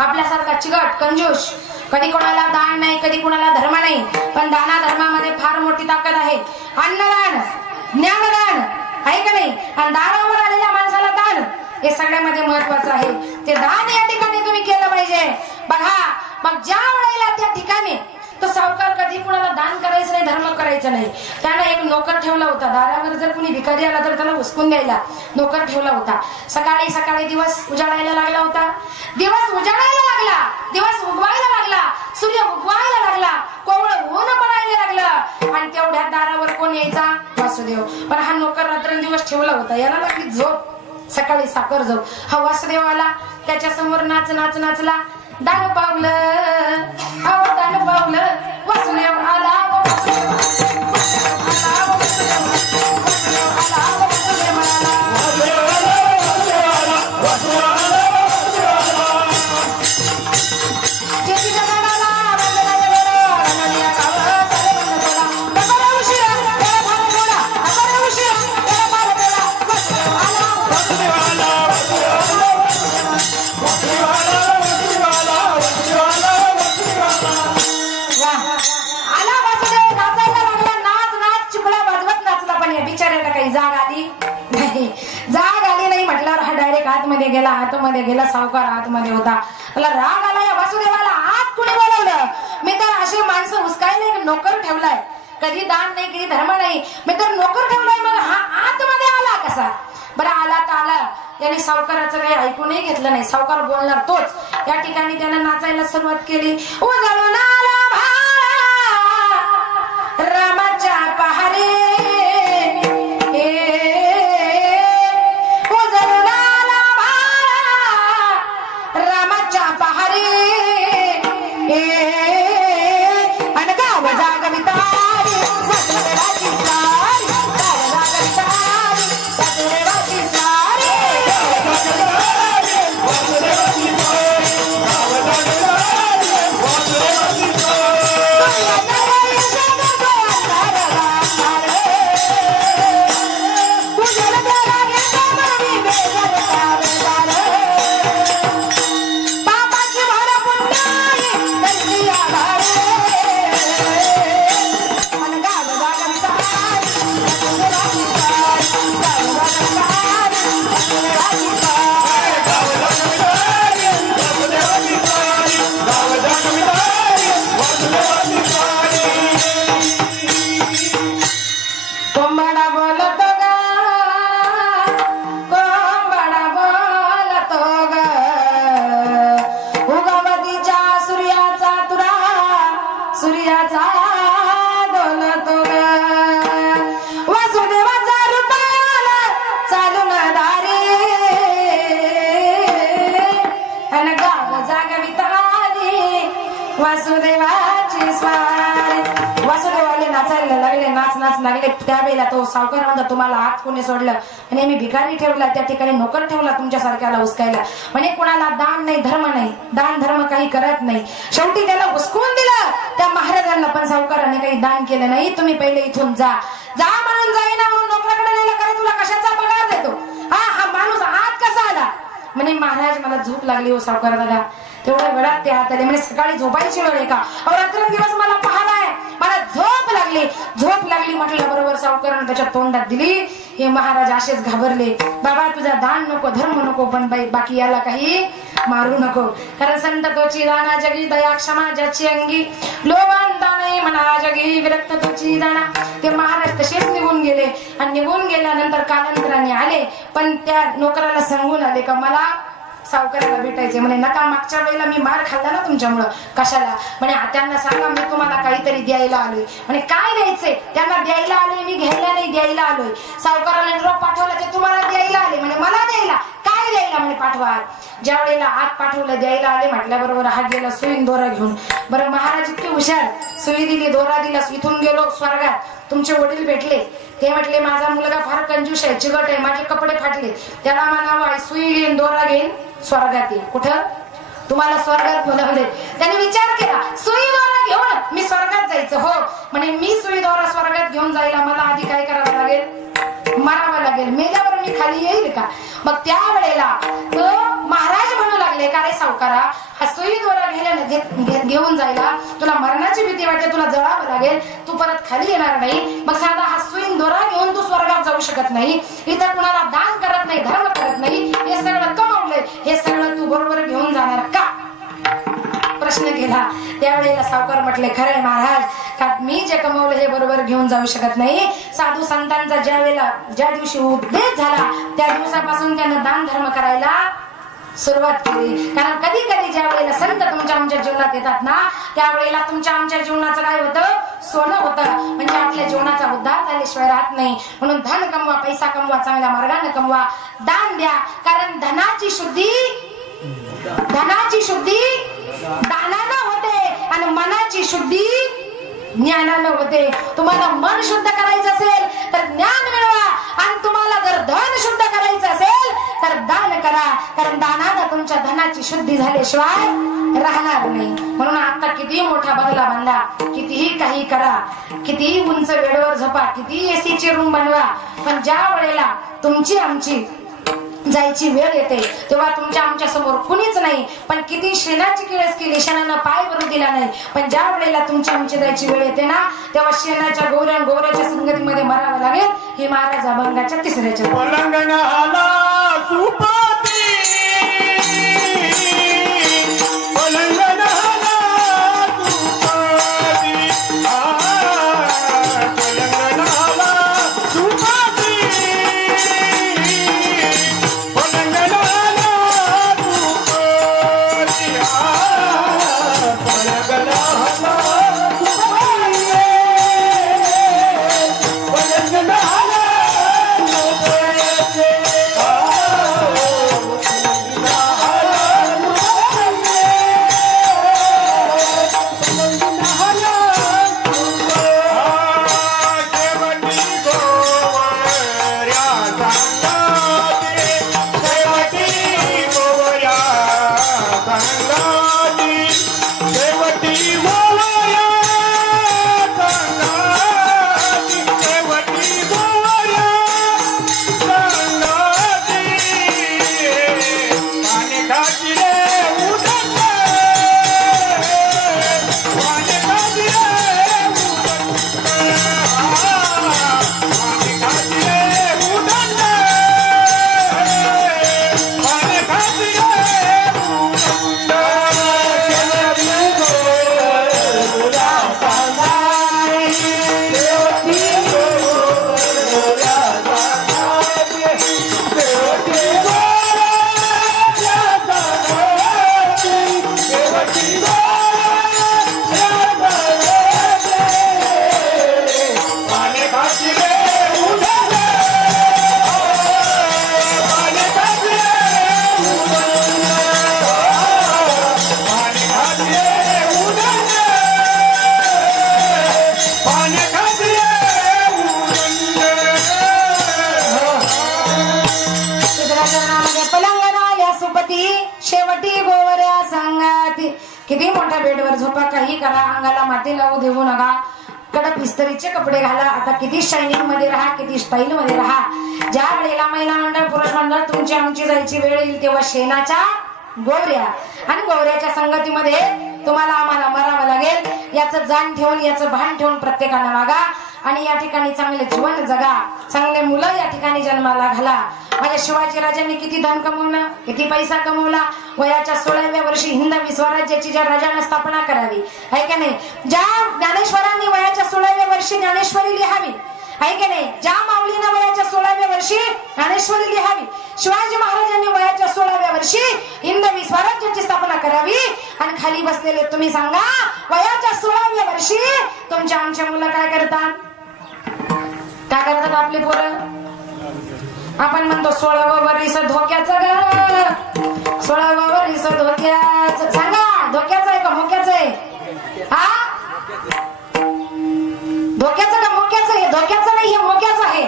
आपल्यासारखा चिकट कंजूस, कधी कोणाला दान नाही, कधी कोणाला धर्म नाही, पण दाना धर्मामध्ये फार मोठी ताकद आहे. अन्नदान, ज्ञानदान आहे का नाही, आणि दारावर आलेल्या माणसाला दान हे सगळ्यामध्ये महत्वाचं आहे. ते दान या ठिकाणी तुम्ही केलं पाहिजे. बघा, मग ज्या वेळेला त्या ठिकाणी तो सावकार कधी कुणाला दान करायचं नाही, धर्म करायचं नाही, त्यानं एक नोकर ठेवला होता. दारावर जर कुणी भिकारी आला तर त्याला हुसकून द्यायला नोकर ठेवला होता. सकाळी सकाळी दिवस उजाडायला लागला होता, दिवस उजाडायला लागला, दिवस उगवायला लागला, सूर्य उगवायला लागला, कोवळं ऊन पडायला लागलं, आणि तेवढ्या दारावर कोण यायचा? वासुदेव. पण हा नोकर रात्रंदिवस ठेवला होता, याला लागली झोप, सकाळी साखर झोप. हा वासुदेव आला, त्याच्या समोर नाच नाच नाचला. दान पावलं, अहो दान पावलं, वासुदेव आला, वासुदेव गेला, आतमध्ये गेला. सावकार आतमध्ये होता, मला राग आला. या वासुदेवाला आत कुणी बोलवलं? मी तर अशी माणसं हुसकायला एक नोकर ठेवलाय, कधी दान नाही, कधी धर्म नाही, मी तर नोकर ठेवलाय, मग हा आतमध्ये आला कसा? बरं, आला तर आला, याने सावकाराचं काही ऐकूनही घेतलं नाही. सावकार बोलणार तोच. या ठिकाणी त्यानं नाचायला सुरुवात केली. उजळून आला भारा रामाच्या पहारे, वासुदेवाची स्वारी. वासुदेवाले नाचायला लागले, नाच नाच लागले. त्यावेळेला तो सावकार म्हणतो, तुम्हाला हात कोणी सोडलं? आणि मी भिकारी ठेवला, त्या ठिकाणी नोकर ठेवला तुमच्यासारख्याला हुसकायला. म्हणजे कुणाला दान नाही, धर्म नाही, दान धर्म काही करत नाही. शेवटी त्याला हुसकून दिलं त्या महाराजांना, पण सावकाराने काही दान केलं नाही. तुम्ही पहिले इथून जा, जा म्हणून जाईना म्हणून नोकराकडे नेलं, करे तुला कशाचा पगार देतो? हा माणूस आत कसा आला? म्हणे महाराज मला झोप लागली हो सावकार दादा. तेवढ्या वेळात ते हात आले. म्हणजे सकाळी झोपायची वेळ आहे का? रात्रंदिवस मला पाहालाय, मला झोप लागली. झोप लागली म्हटलं बरोबर सावकारानं त्याच्या तोंडात दिली. हे महाराज असेच घाबरले. बाबा तुझा दान नको, धर्म नको, पण बाकी याला काही मारू नको. कारण संत तोची दाना जगी, दया क्षमा ज्याची अंगी, लोभांता नाही म्हणा जगी, विरक्त तोची दाना. ते महाराज तसेच निघून गेले. आणि निघून गेल्यानंतर कालांतराने आले, पण त्या नोकराला सांगून आले का मला सावकाराला भेटायचे. म्हणे नका, मागच्या वेळेला मी मार खाल्ला ना तुमच्यामुळं. कशाला? म्हणे त्यांना सांगा मी तुम्हाला काहीतरी द्यायला आलोय. म्हणे काय द्यायचंय? त्यांना द्यायला आलोय मी, घ्यायला नाही, द्यायला आलोय. सावकाराला निरोप पाठवला, ते तुम्हाला द्यायला आले. म्हणे मला द्यायला? काय द्यायला? म्हणे पाठवा. ज्या वेळेला आत पाठवलं, द्यायला आले म्हटल्याबरोबर हा गेला सुईन दोरा घेऊन. बरं महाराज इतके हुशार, सुई दिली, दोरा दिला, इथून गेलो स्वर्गात. तुमचे वडील भेटले, ते म्हटले माझा मुलगा फार कंजूस आहे, चिकट आहे, माझे कपडे फाटले, त्याला म्हणावं सुई घेईन, दोरा घेईन, स्वर्गात येईल. कुठं? तुम्हाला स्वर्गात बोलावले. त्याने विचार केला, सुई दोरा घेऊन मी स्वर्गात जायचं? हो. म्हणे मी सुई दोरा स्वर्गात घेऊन जायला मला आधी काय करावं लागेल? मरावं लागेल. मेल्यावर मी खाली येईल का? मग त्यावेळेला तो महाराज म्हणू लागले, का रे सावकारा, हा सुई दोरा घेऊन जायला तुला मरणाची भीती वाटते, तुला जळावं लागेल, तू परत खाली येणार नाही. मग साधा हा सुई दोरा घेऊन तू स्वर्गात जाऊ शकत नाही, इथं कुणाला दान करत नाही, धर्म करत नाही, हे सगळं कमवलंय, हे सगळं तू बरोबर घेऊन जाणार का? प्रश्न केला. त्यावेळेला सावकार म्हटले, खरंय महाराज, का मी जे कमवलं हे बरोबर घेऊन जाऊ शकत नाही. साधू संतांचा ज्या दिवशी उपदेश झाला त्या दिवसापासून त्यानं दान धर्म करायला सुरुवात केली. कारण कधी कधी ज्या वेळेला संत तुमच्या आमच्या जीवनात येतात ना, त्यावेळेला तुमच्या आमच्या जीवनाचं काय होतं? सोनं होतं. म्हणजे आपल्या जीवनाचा उद्धार झाल्याशिवाय राहत नाही. म्हणून धन कमवा, पैसा कमवा, चांगल्या मार्गाने कमवा, दान द्या. कारण धनाची शुद्धी दानानं होते आणि मनाची शुद्धी ज्ञानानं होते. तुम्हाला मन शुद्ध करायचं असेल तर ज्ञान मिळवा, आणि तुम्हाला जर धन शुद्ध करायचं असेल तर दान करा. कारण दानानं तुमच्या धनाची शुद्धी झाल्याशिवाय राहणार नाही. म्हणून आता कितीही मोठा बंगला बांधा, कितीही काही करा, कितीही उंच बेडवर झोपा, कितीही एसीची रूम बनवा, पण ज्या वेळेला तुमची आमची जायची वेळ येते तेव्हा तुमच्या आमच्या समोर कुणीच नाही. पण किती शेणाची किळस केली, शेणानं पाय भरू दिला नाही, पण ज्या वेळेला तुमच्या आमची जायची वेळ येते ना, तेव्हा शेणाच्या गोवऱ्याच्या संगतीमध्ये मरावं लागेल. ही महाराज अभंगाच्या तिसऱ्याच्या किती मोठ्या बेडवर झोपा, काही करा, अंगाला माती लावू देऊ नका, कडक इस्त्रीचे कपडे घाला, आता किती शायनिंग मध्ये राहा, किती स्टाईल मध्ये राहा. ज्या वेळेला महिला मंडळ पुरुष मंडळ तुमची आमची जायची वेळ येईल तेव्हा शेणाच्या गोवऱ्या आणि गोवऱ्याच्या संगतीमध्ये तुम्हाला आम्हाला मरावं लागेल. याचं जाण ठेवून, याचं भान ठेवून प्रत्येकानं वागा आणि या ठिकाणी चांगले जीवन जगा, चांगले मुलं या ठिकाणी जन्माला घाला. माझ्या शिवाजी राजांनी किती धन कमवलं, किती पैसा कमवला. वयाच्या 16व्या वर्षी हिंदवी स्वराज्याची ज्या राजाने स्थापना करावी, आहे का नाही. ज्या ज्ञानेश्वरांनी वयाच्या 16व्या वर्षी ज्ञानेश्वरी लिहावी, आहे का नाही. ज्या माऊलीनं वयाच्या 16व्या वर्षी ज्ञानेश्वरी लिहावी. शिवाजी महाराजांनी वयाच्या 16व्या वर्षी हिंदवी स्वराज्याची स्थापना करावी. आणि खाली बसलेले तुम्ही सांगा, वयाच्या 16व्या वर्षी तुमच्या आमच्या मुलं काय करतात? काय करतात आपली पोरं? आपण म्हणतो 16वं वर्ष धोक्याचं ग, 16वं वर्ष धोक्याचं. सांगा, धोक्याचं आहे का मोक्याचं आहे? हा, धोक्याचं का मोक्याचं आहे? धोक्याचं नाही, हे मोक्याचं आहे.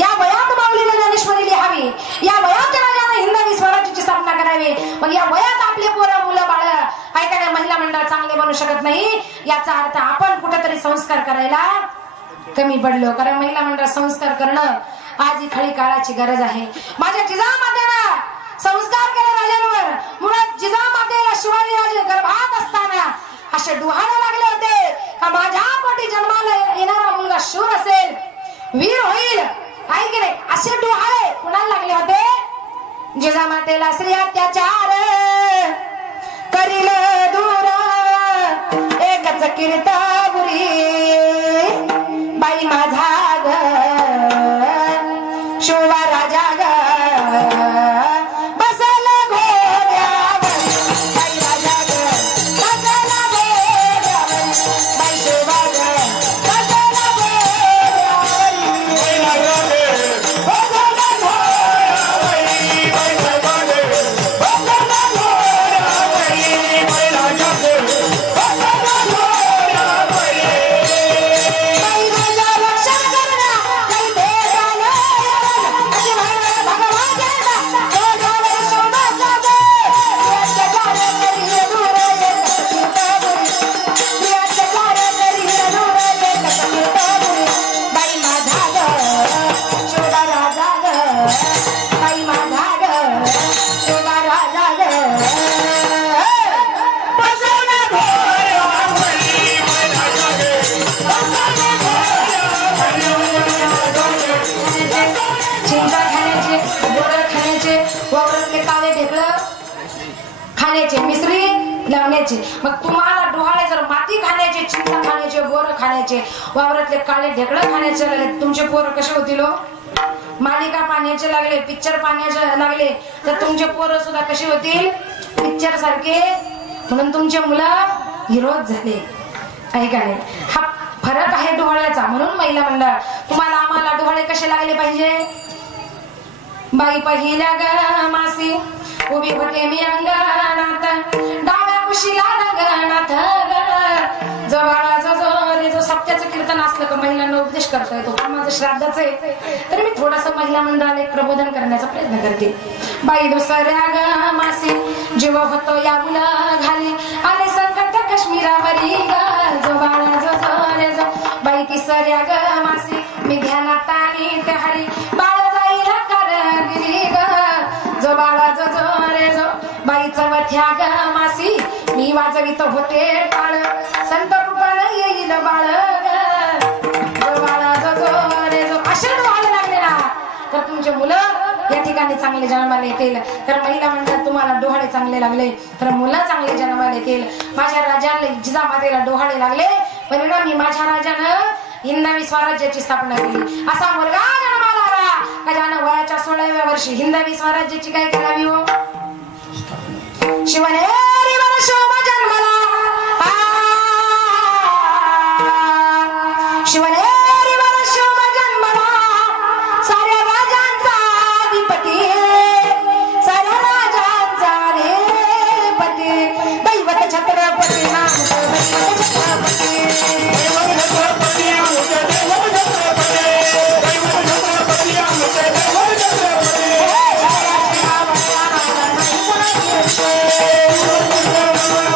या वयात माऊलीला ज्ञानेश्वरी लिहावी, या वयात राजाने हिंदवी स्वराज्याची स्थापना करावी. मग या वयात आपले पोरं मुलं बाळ ऐकायला महिला मंडळ चांगले बनू शकत नाही. याचा अर्थ आपण कुठेतरी संस्कार करायला कमी पडलो. कारण महिला मंडळ संस्कार करणं आज ही खरी काळाची गरज आहे. माझ्या जिजामातेला संस्कार केले राजांवर. मुळात जिजामातेला शिवाजी राजे गर्भात असताना असे डोहाळे लागले होते का माझ्या पोटी जन्माला येणारा मुलगा शूर असेल, वीर होईल, आहे की नाही, असे डोहाळे कुणाला लागले होते? जिजामातेला. स्त्री अत्याचार करील दूर एकच कीर्तपुरी बाई माझा ग शिवा राजा ग बसल घोड्यावर बाई राजा ग बसल घोड्यावर बाई शिवा ग बसल घोड्यावर बाई राजा ग बसल घोड्यावर बाई राजा ग बसल घोड्यावर बाई राजा ग मिसरी लावण्याचे. मग तुम्हाला डोहाळे जर माती खाण्याचे, चिंता खाण्याचे, बोर खाण्याचे, वावरातले काळे ढेकळं खाण्याचे लागले, तुमचे पोरं कसे होतील? मालिका पाहण्याचे लागले, पिक्चर पाहण्याचे लागले तर तुमचे पोरं सुद्धा कसे होतील? पिक्चर सारखे. म्हणून तुमचे मुलं हिरोज झाले, आहे का नाही? हा फरक आहे डोहाळ्याचा. म्हणून महिला मंडळ तुम्हाला आम्हाला डोहाळे कसे लागले पाहिजे? बाई पहिल्या ग मासी उभी होते मी अंगणात डाव्या कुशीला रंगणात ग जो बाळा जो रे जो सत्याचं कीर्तन असलं का महिलांना उपदेश करता येतो. पण माझं श्राद्धाचं आहे तरी मी थोडस महिला मंडळाला एक प्रबोधन करण्याचा प्रयत्न करते. बाई दुसऱ्या ग मासी जीव होतो या मुलं घाली आले संकट काश्मीरावरी ग जो बाळा जो रे जो बाई तिसऱ्या ग मासी मी ध्यानात आणि ते हरी बाळ जाईल करगिरी ग जो बाळा जो रे जो बाई चवथ्या ग मासी मी वाजवित होते टाळ संत रूपाला येईल बाळ जो बाळा जो रे जो असे डोहाळे लागले ना तर तुमचे मुलं या ठिकाणी चांगले जन्माला येतील. तर महिला मंडळ तुम्हाला डोहाळे चांगले लागले तर मुलं चांगले जन्माला येतील. माझ्या राजाला जिजामातेला डोहाळे लागले, परिणामी माझ्या राजानं हिंदवी स्वराज्याची स्थापना केली. असा मुलगा जन्माला आला का ज्यानं वयाच्या 16व्या वर्षी हिंदवी स्वराज्याची काय करावी? हो शिवनेरी वर शोभ जन्मला शिवनेरी वर शोभ जन्मला साऱ्या राजांचा अधिपती साऱ्या राजांचा अधिपती दैवत छत्रपती नाम दैवत छत्रपती Oh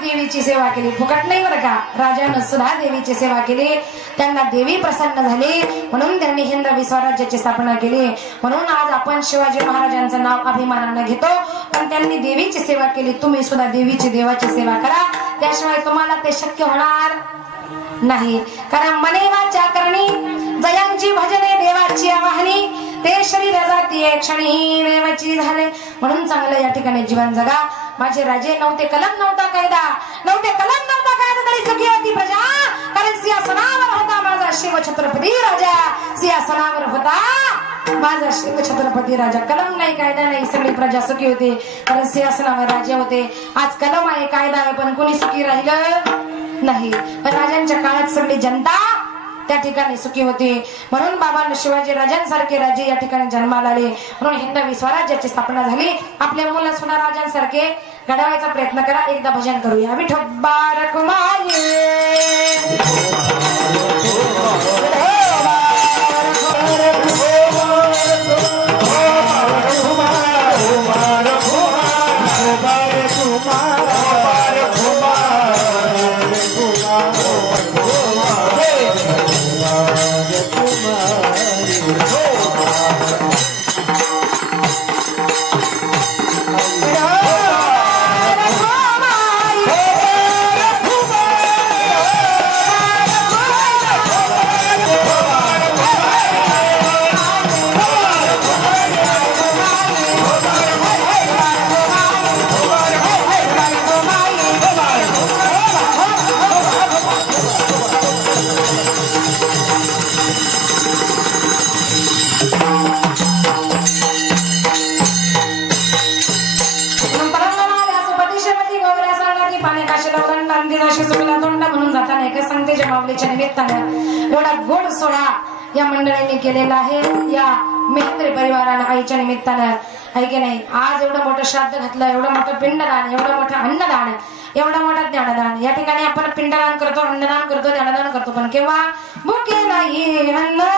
देवीची सेवा केली, फुकट नाही बरं का. राजानं सुद्धा देवीची सेवा केली, त्यांना देवी प्रसन्न झाली, म्हणून त्यांनी हिंदवी स्वराज्याची स्थापना केली. म्हणून आज आपण शिवाजी महाराजांचं नाव अभिमानानं घेतो, पण त्यांनी देवीची सेवा केली. तुम्ही सुद्धा देवीची देवाची सेवा करा, त्याशिवाय तुम्हाला ते शक्य होणार नाही. कारण मने वाचा करणी जयांची भजने देवाची आवाहनी, ते शरीर जाती क्षणी देवाची झाले. म्हणून चांगलं या ठिकाणी जीवन जगा. माझे राजे नव्हते कलम नव्हता कायदा, नव्हते कलम नव्हता कायदा तरी सुखी होती प्रजा. कारण सिंहासनावर होता माझा शिव छत्रपती राजा, सिंहासनावर होता माझा शिव छत्रपती राजा. कलम नाही कायदा नाही, सगळी प्रजा सुखी होती, कारण सिंहासनावर राजे होते. आज कलम आहे कायदा आहे, पण कोणी सुखी राहिलं नाही. पण राजांच्या काळात सगळी जनता त्या ठिकाणी सुखी होती. म्हणून बाबांना शिवाजी राजांसारखे राजे या ठिकाणी जन्माला आले, म्हणून हिंदवी स्वराज्याची स्थापना झाली. आपल्या मुलं सुद्धा राजांसारखे घडवायचा प्रयत्न करा. एकदा भजन करूया. विठोबा रखुमाई एवढा गोड सोहळा या मंडळीने केलेला आहे. या मेहंद्रे परिवारानं आईच्या निमित्तानं आहे की नाही. आज एवढं मोठं श्राद्ध घातलं, एवढं मोठं पिंडदान, एवढं मोठं अन्नदान, एवढं मोठं ज्ञानदान. या ठिकाणी आपण पिंडदान करतो, अन्नदान करतो, ज्ञानदान करतो, पण केव्हा भुके नाही अन्न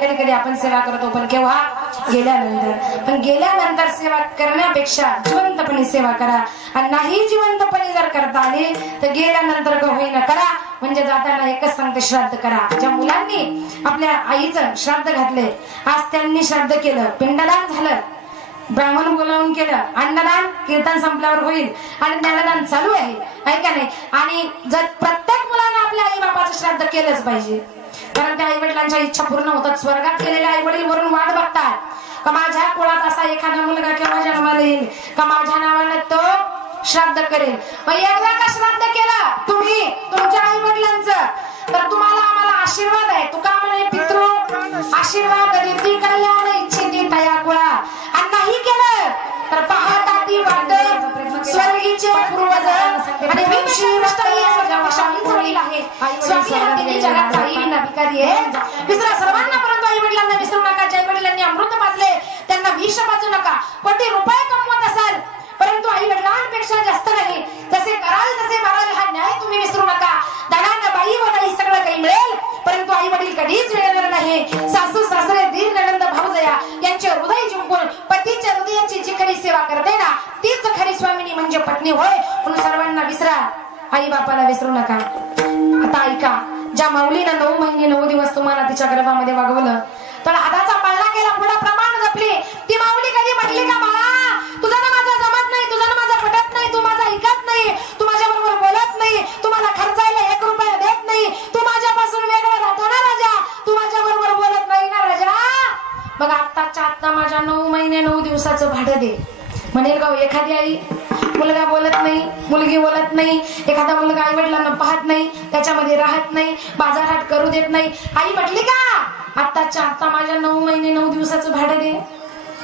कधी कधी आपण सेवा करतो, पण केव्हा गेल्यानंतर. पण गेल्यानंतर सेवा करण्यापेक्षा जिवंतपणे सेवा करा. आणि नाही जिवंतपणे जर करता आली तर गेल्यानंतर का होईना करा. म्हणजे जाताना एकच सांगते, श्राद्ध करा. ज्या मुलांनी आपल्या आईचं श्राद्ध घातले, आज त्यांनी श्राद्ध केलं, पिंडदान झालं, ब्राह्मण बोलावून केलं, अन्नदान कीर्तन संपल्यावर होईल, आणि ज्ञानदान चालू आहे का नाही. आणि जर प्रत्येक मुलांना आपल्या आई बापाचं श्राद्ध केलंच पाहिजे, कारण त्या आई वडिलांच्या इच्छा पूर्ण होतात. स्वर्गात गेलेले आई वडील वरून वाट बघतात का माझ्या कुळात असा एखादा मुलगा केव्हा जन्माला येईल, का माझ्या नावानं तो श्राद्ध करेल. मग एकदा का श्राद्ध केलं तुम्ही तुमच्या आई वडिलांचं, तर तुम्हाला आम्हाला आशीर्वाद आहे. तुका म्हणे पितृ आशीर्वाद देती कल्याण इच्छिती तया कुळा. आणि नाही केलं तर पाहता ती वाट स्वर्गीचे पूर्वज. आणि स्वामी जगात काही भिकारी आहे, विसरा सर्वांना, परंतु आई वडिलांना विसरू नका. आई वडिलांनी अमृत पाजले, त्यांना विष पाजू नका. कोटी रुपये कमवत असाल, परंतु आई वडिलांपेक्षा जास्त नाही. जसे कराल तसे माराल, हा न्याय तुम्ही विसरू नका. धनानं बाई व नाही सगळं काही मिळेल, परंतु आई वडील कधीच मिळणार नाही. सासू सासरे दीर ननंद भाऊजया यांचे हृदय जिंकून पतीच्या हृदयाची जी खरी सेवा करते ना, तीच खरी स्वामिनी म्हणजे पत्नी होय. म्हणून सर्वांना विसरा, आई बापाला विसरू नका. आता ऐका, ज्या माऊलीनं 9 महिने 9 दिवस तुम्हाला तिच्या गर्भामध्ये वागवलं, तर आदाचा पाळणा केला, पुढे प्रमाण जपली, ती माऊली कधी म्हटली का बाळा तुझं ना माझं जमत नाही, तुझं ना माझं पटत नाही, तू माझं ऐकत नाही, तू माझ्या बरोबर बोलत नाही, तू मला खर्चायला 1 रुपया देत नाही, तू माझ्यापासून वेगळा राहतो ना राजा, तू माझ्या बरोबर बोलत नाही ना राजा. मग आत्ताच्या आत्ता माझ्या 9 महिने 9 दिवसाचं भाडं दे. म्हणेल का एखादी आई, मुलगा बोलत नाही, मुलगी बोलत नाही, एखादा मुलगा आई वडिलांना पाहत नाही, त्याच्यामध्ये राहत नाही, बाजारहाट करू देत नाही, आई म्हटली का आत्ताच्या आत्ता माझ्या 9 महिने 9 दिवसाचं भाडं दे.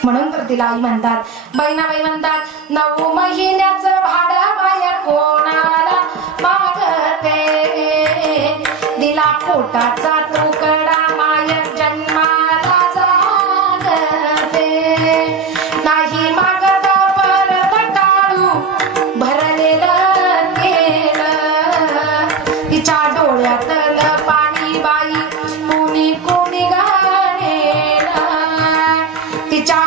म्हणून तर तिला आई म्हणतात, बहिणाबाई म्हणतात, 9 महिन्याचं भाडं माया कोणाला मागते, दिला पोटाचा तुकडा माय जन्माला जागते, नाही मागता परत टाळू भरलेलं केलं, तिच्या डोळ्यातलं पाणी बाई कोणी कोणी गाणेलं, तिच्या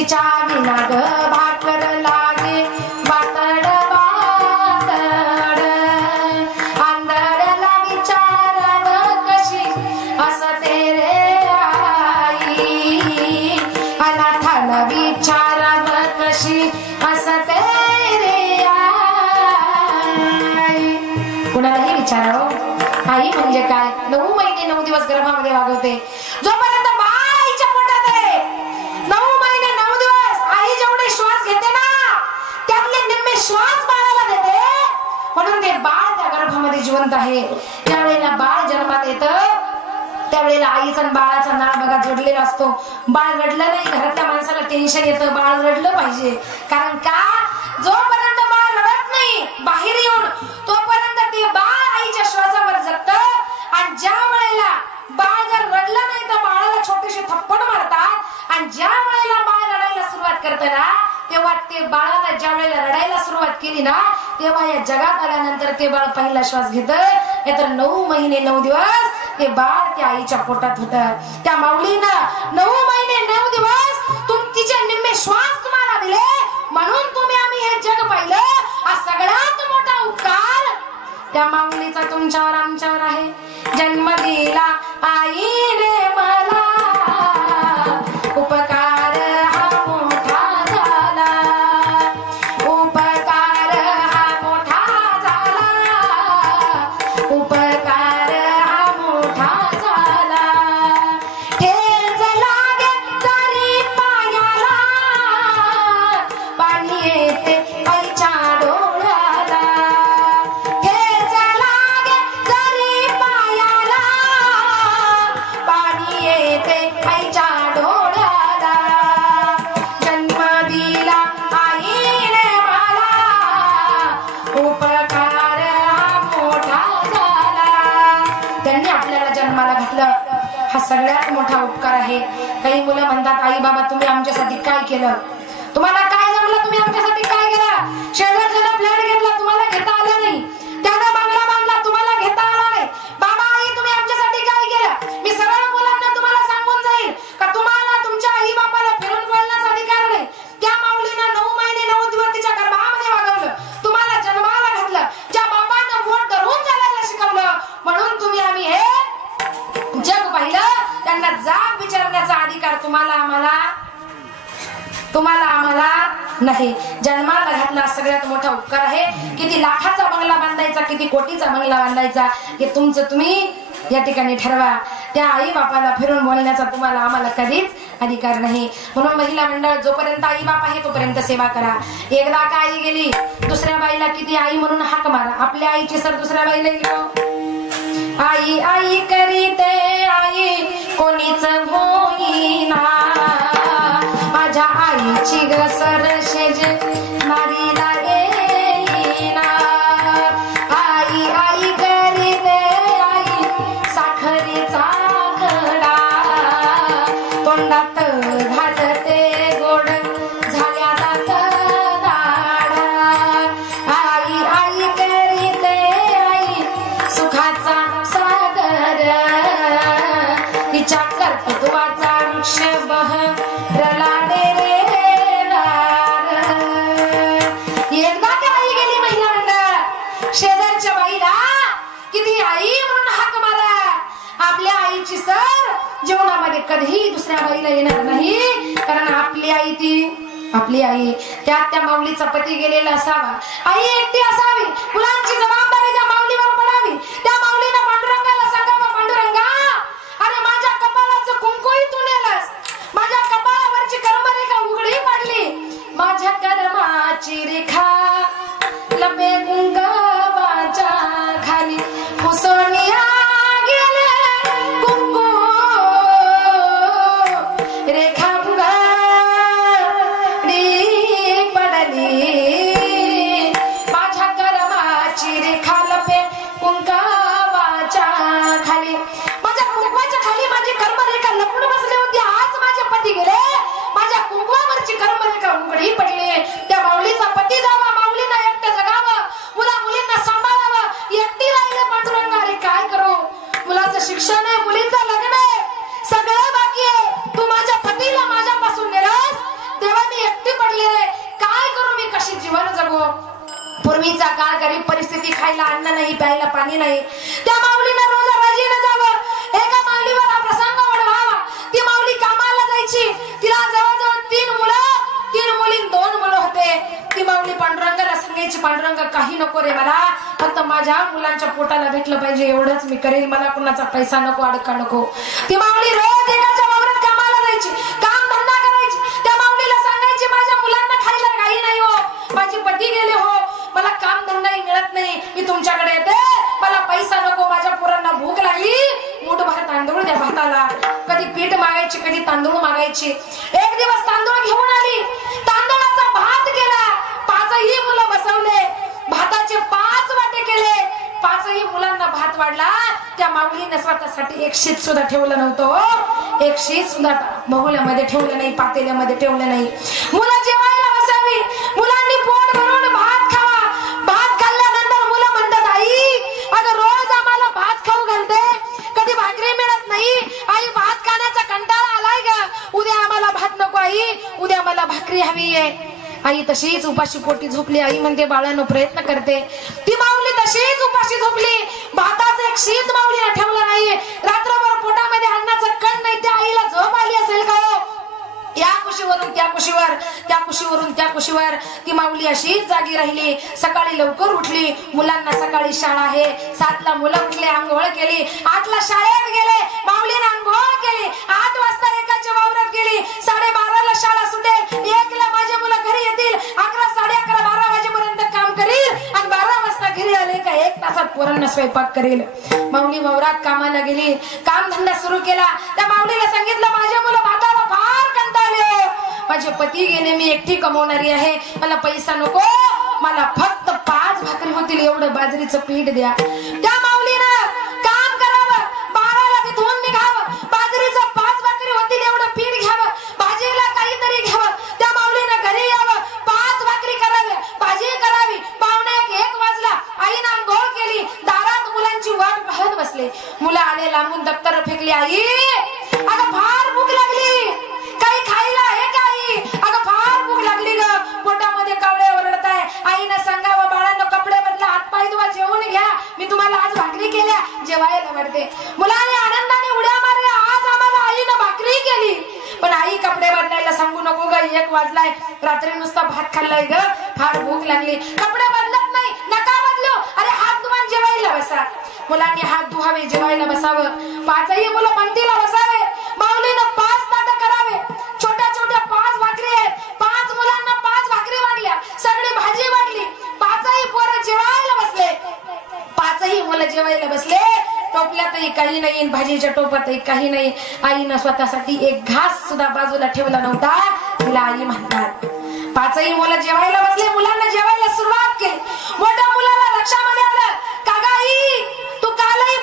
तिच्या विना ग भाकर लागे वातड वातड आंधळ्याला विचारावं कशी असते रे आई अनाथाला विचारावं कशी असते रे आई कुणालाही विचारावं आई म्हणजे काय 9 महिने 9 दिवस गर्भामध्ये वागवते जोपर्यंत बाळ आईच्या पोटात आहे 9 महिने 9 दिवस आई जेवढे श्वास घेते ना त्यातले निम्मे श्वास बाळाला देते म्हणून ते बाळ त्या गर्भामध्ये जिवंत आहे त्यावेळेला बाळ जन्मात येतं त्यावेळेला आईचा आणि बाळाचा नाळ बघा जोडलेला असतो बाळ रडलं नाही घरातल्या माणसाला टेन्शन येतं बाळ रडलं पाहिजे कारण का जोपर्यंत बाळ रडत नाही बाहेर येऊन तोपर्यंत ते बाळ आईच्या श्वासावर जगतं आणि ज्या वेळेला बाळ जर रडलं नाही तर बाळाला छोटीशी थप्पड मारतात आणि ज्या वेळेला बाळ रडायला सुरुवात करतं ना तेव्हा ते बाळाला ज्या वेळेला रडायला सुरुवात केली ना तेव्हा या जगात आल्यानंतर ते बाळ पहिला श्वास घेतं नाहीतर 9 महिने 9 दिवस ते बाळ त्या आईच्या पोटात होतं त्या माऊलीनं 9 महिने 9 दिवस तिचे निम्मे श्वास तुम्हाला दिले म्हणून तुम्ही आम्ही हे जग पाहिलं हा सगळ्यात मोठा उपकार त्या माऊलीचा तुमच्यावर आमच्यावर आहे जन्म दिला आईने मला उपकार हा मोठा झाला उपकार हा मोठा झाला उपकार हा मोठा झाला ठेच लागे तरी पायाला पाणी येते आईच्या डोळ्याला ठेच लागे तरी पायाला पाणी येते आईच्या डोळ्याला जन्म दिला आईने मला उपकार हा मोठा झाला त्यांनी आपल्याला जन्माला घातलं हा सगळ्यात मोठा उपकार आहे काही मुलं म्हणतात आई बाबा तुम्ही आमच्यासाठी काय केलं तुम्हाला काय जमलं तुम्ही आमच्यासाठी काय केलं शेजारच्याला फ्लॅट घेतला तुम्हाला घेता आला नाही त्यानं बंगला बांधला तुम्हाला घेता आला नाही बाबा आई तुम्ही आमच्यासाठी काय केलं मी सरळ मुलांना तुम्हाला सांगून जाईल का तुम्हाला तुमच्या आई बाबाला फिरून बोलण्याचा अधिकार नाही त्या माऊलीनं 9 महिने 9 दिवस तिच्या गर्भामध्ये वागवलं तुम्हाला जन्माला घातलं ज्या बाबांना पोट धरून चालायला शिकवलं म्हणून तुम्ही आम्ही हे जग पाहिलं त्यांना जाब विचारण्याचा अधिकार तुम्हाला आम्हाला नाही जन्माला घातला सगळ्यात मोठा उपकार आहे किती लाखाचा बंगला बांधायचा किती कोटीचा बंगला बांधायचा हे तुमचं तुम्ही या ठिकाणी ठरवा त्या आई बापाला फिरून बोलण्याचा तुम्हाला आम्हाला कधीच अधिकार नाही म्हणून महिला मंडळ जोपर्यंत आई बाप आहे तोपर्यंत सेवा करा एकदा का आई गेली दुसऱ्या बाईला किती आई म्हणून हाक मारा आपल्या आईची सर दुसऱ्या बाईला गेली आई आई करीते आई कोणीच होईना माझ्या आईची घसर शेजे मारीला येईना आई आई करीते आई साखरीचा खडा तोंडात घालते गोड झाल्या दात दाडा आई आई करीते आई सुखाचा सागर तिच्या कर्तृत्वाचा वृक्ष बहरला शेजारच्या बाईला किती आई म्हणून हाक मारा आपल्या आईची सर जीवनामध्ये कधीही दुसऱ्या बाईला येणार नाही कारण आपली आई ती आपली आई त्या माऊलीचा पती गेलेला असावा आई एकटी असावी मुलांची जबाबदारी त्या माऊलीवर पडावी त्या माऊलीनं पांडुरंगाला सांगावं पांडुरंगा अरे माझ्या कपाळाचं कुंकूही तू नेलंस माझ्या कपाळावरची कर्मरेखा उघडी पडली माझ्या कर्माची रेखा लपे कुंकवाच्या खाली पुसोनिया गेले कुंकू रेखा उघडी पडली माझ्या कर्माची रेखा लपे कुंकवाच्या खाली माझ्या कुंकवाच्या खाली माझी कर्मरेखा लपून बसली होती आज माझे पती गेले माझ्या कुंकवावरची कर्मरेखा उघडी पडली त्या माऊलीचा पती गरीब परिस्थिती, खायला अन्न नाही, प्यायला पाणी नाही. त्या माऊलीनं रोज राजीनं जावं. एका माऊलीवर हा प्रसंग ओढवावा. ती माऊली कामाला जायची. तिला जवळजवळ 3 मुलं, 3 मुली 2 मुलं होते. ती माऊली पांडुरंगाला सांगायची, पांडुरंग काही नको रे मला, फक्त माझ्या मुलांच्या पोटाला भेटलं पाहिजे एवढंच मी करेल, मला कुणाचा पैसा नको, अडका नको. ती माऊली रोज एकाच्या वावरात कामाला जायची, काम धंदा करायची. त्या माऊलीला सांगायची माझ्या मुलांना खायला काही नाही हो, माझे पती गेले हो, मला काम धंदाही मिळत नाही, मी तुमच्याकडे येते, मला पैसा नको, माझ्या पोरांना भूक लागली, मूठभर तांदूळ द्या भाताला. कधी पीठ मागायची, कधी तांदूळ मागायची. एक दिवस तांदूळ घेऊन आली, तांदूळाचा भात केला, 5ही मुलं बसवले, भाताचे 5 वाटे केले, 5ही मुलांना भात वाढला. त्या माऊलीने स्वतःसाठी एक शीत सुद्धा ठेवलं नव्हतं. एक शीत सुद्धा बगुल्यामध्ये ठेवलं नाही, पातेल्यामध्ये ठेवलं नाही. मुलं जेवायला बसावी, मुलांनी पोट भरून भात खावा. भात खाल्ल्यानंतर मुलं म्हणतात, आई अगं रोज आम्हाला भात खाऊ घालते, कधी भाकरी मिळत नाही, आई भात खाण्याचा कंटाळा आलाय ग, उद्या आम्हाला भात नको आई, उद्या मला भाकरी हवी आहे. आई तशीच उपाशी पोटी झोपली. आई म्हणते बाळांनो प्रयत्न करते. ती माऊली तशीच उपाशी झोपली. भाताचं एक शीत माऊलीला ठेवलं नाही. रात्रभर पोटामध्ये अन्नाचं कण नाही. त्या आईला झोप आली असेल का हो? या कुशीवरून त्या कुशीवर, त्या कुशीवरून त्या कुशीवर ती माऊली अशीच जागी राहिली. सकाळी लवकर उठली. मुलांना सकाळी शाळा आहे. 7ला मुलं उठले, आंघोळ केली. 8ला शाळेत गेले, माऊलीने आंघोळ केली. 8 वाजता एकाच्या वावरात गेली. 12:30ला शाळा सुटेल, 1ला माझे मुलं घरी येतील, 11, 11:30, 12 वाजेपर्यंत काम करील आणि 12 वाजता घरी आले का 1 तासात पोरांना स्वयंपाक करेल. माऊली वावरात कामाला गेली, काम धंदा सुरू केला. त्या माऊलीला सांगितलं माझे मुलं भाताला फार कंटाळले, माझे पती गेले, मी एकटी कमवणारी आहे, मला पैसा नको, मला फक्त 5 भाकरी होतील एवढं बाजरीचं पीठ द्या. त्या माऊलीनं काम करावं, 12ला तिथून निघावं, बाजरीचं 5 भाकरी होतील एवढं पीठ घ्यावं, भाजीला काहीतरी घ्यावं. त्या माऊलीनं घरी यावं, 5 भाकरी कराव्या, भाजी करावी. 12:45 वाजला, आईनं अंघोळ केली, दारात मुलांची वाट पाहत बसले. मुलं आले, लांबून दप्तर फेकली. आई अगं फार भूक लागली, काही खायला आहे का आई? अगं फार भूक लागली ग, पोटामध्ये कावळे ओरडताय. आईनं सांगावं बाळांनो कपडे बदला, हातपाय धुवा, जेवून घ्या, मी तुम्हाला आज भाकरी केल्या, जेवायला वाढते. मुलांनी आनंदाने उड्या मारल्या, आज आम्हाला आईनं भाकरी केली. पण आई कपडे बदलायला सांगू नको ग, 1 वाजलाय, रात्री नुसता भात खाल्लाय ग, फार भूक लागली. कपडे बदलत नाही, नका बदलू, अरे हात धुवून जेवायला बसा. मुलांनी हात धुवावे, जेवायला बसावं. 5ही मुलं पंक्तीला बसावे. माऊलीनं 5 ताटं करावे. छोट्या छोट्या 5 भाकरी आहेत. 5 मुलांना 5 भाकरी वाढल्या, सगळी भाजी वाढली. 5ही पोरं जेवायला बसले. 5ही मुलं जेवायला बसले. टोपल्यातही काही नाही, भाजीच्या टोपातही काही नाही. आईनं स्वतःसाठी एक घास सुद्धा बाजूला ठेवला नव्हता. तिला आई म्हणतात. 5ही मुलं जेवायला बसले, मुलांना जेवायला सुरुवात केली. मोठ्या मुलाला लक्षामध्ये आलं, का ग आई तू कालही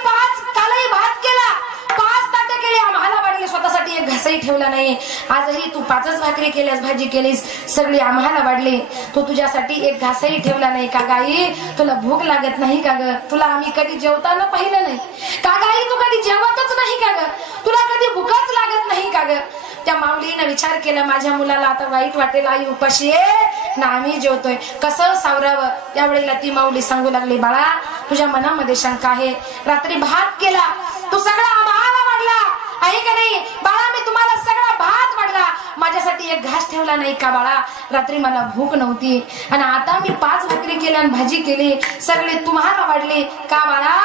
भात केला, 5 ताटं केली, आम्हाला वाढले, स्वतःसाठी एक घासही ठेवला नाही. आजही तू 5च भाकरी केल्यास, भाजी केलीस, सगळी आम्हाला वाढली, तू तुझ्यासाठी एक घासही ठेवला नाही. का गाई तुला भूक लागत नाही का ग? तुला आम्ही कधी जेवताना पाहिलं नाही का गाई? तू कधी जेवतच नाही का ग? तुला कधी भूकच लागत नाही का ग? त्या माऊलीनं विचार केला, माझ्या मुलाला आता वाईट वाटेल, आई उपाशी आहे ना, आम्ही जेवतोय, कसं सावरावं. त्यावेळेला ती माऊली सांगू लागली, बाळा तुझ्या मनामध्ये शंका आहे, रात्री भात केला, तू सगळा आम्हाला वाढला आहे का नाही? बाळा मी तुम्हाला सगळा भात वाढला, माझ्यासाठी एक घास ठेवला नाही का बाळा? रात्री मला भूक नव्हती आणि आता मी 5 भाकरी केल्या आणि भाजी केली, सगळे तुम्हाला वाढले का बाळा?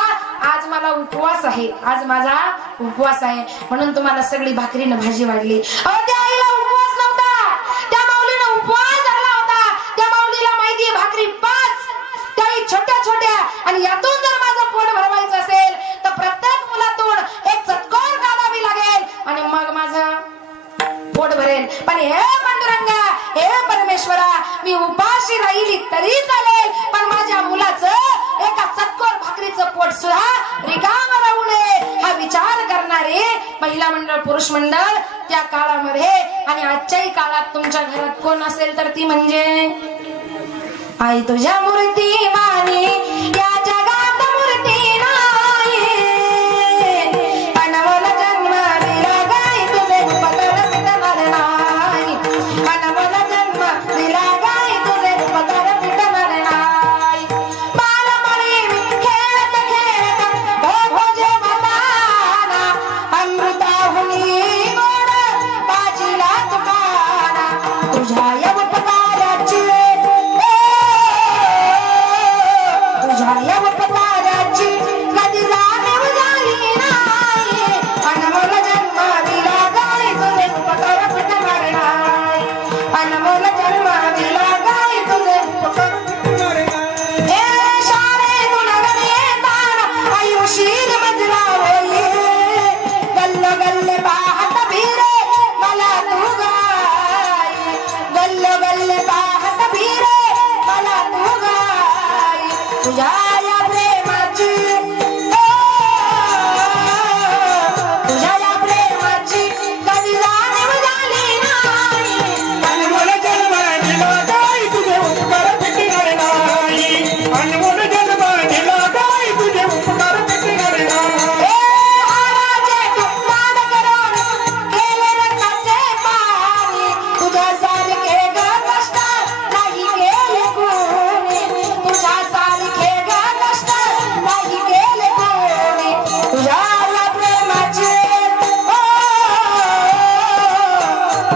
आज मला उपवास आहे, आज माझा उपवास आहे, म्हणून तुम्हाला सगळी भाकरीनं भाजी वाढली. त्या आईला उपवास नव्हता, त्या माऊलीनं उपवास धरला होता. त्या माऊलीला माहिती आहे भाकरी 5, त्याही छोट्या छोट्या, आणि यातून जर माझं पोट भरवायचं असेल तर प्रत्येक मुलातून एक चतकोर काढावी लागेल आणि मग माझं पोट भरेल. पण हे पांडुरंगा, हे परमेश्वरा, मी उपाशी राहिली तरी चालेल, पण माझ्या मुलाचं एका चतकोर भाकरीचं पोट सुद्धा रिकाम राहू नये हा विचार करणारे महिला मंडळ, पुरुष मंडळ त्या काळामध्ये आणि आजच्याही काळात तुमच्या घरात कोण असेल तर ती म्हणजे आई. तुझ्या मूर्ती वाणी या जगात मूर्ती नाही, अनमोल जन्म दिला गाई तुझे उपकार फिटणार नाही, अनमोल जन्म दिला गाई तुझे उपकार फिटणार नाही.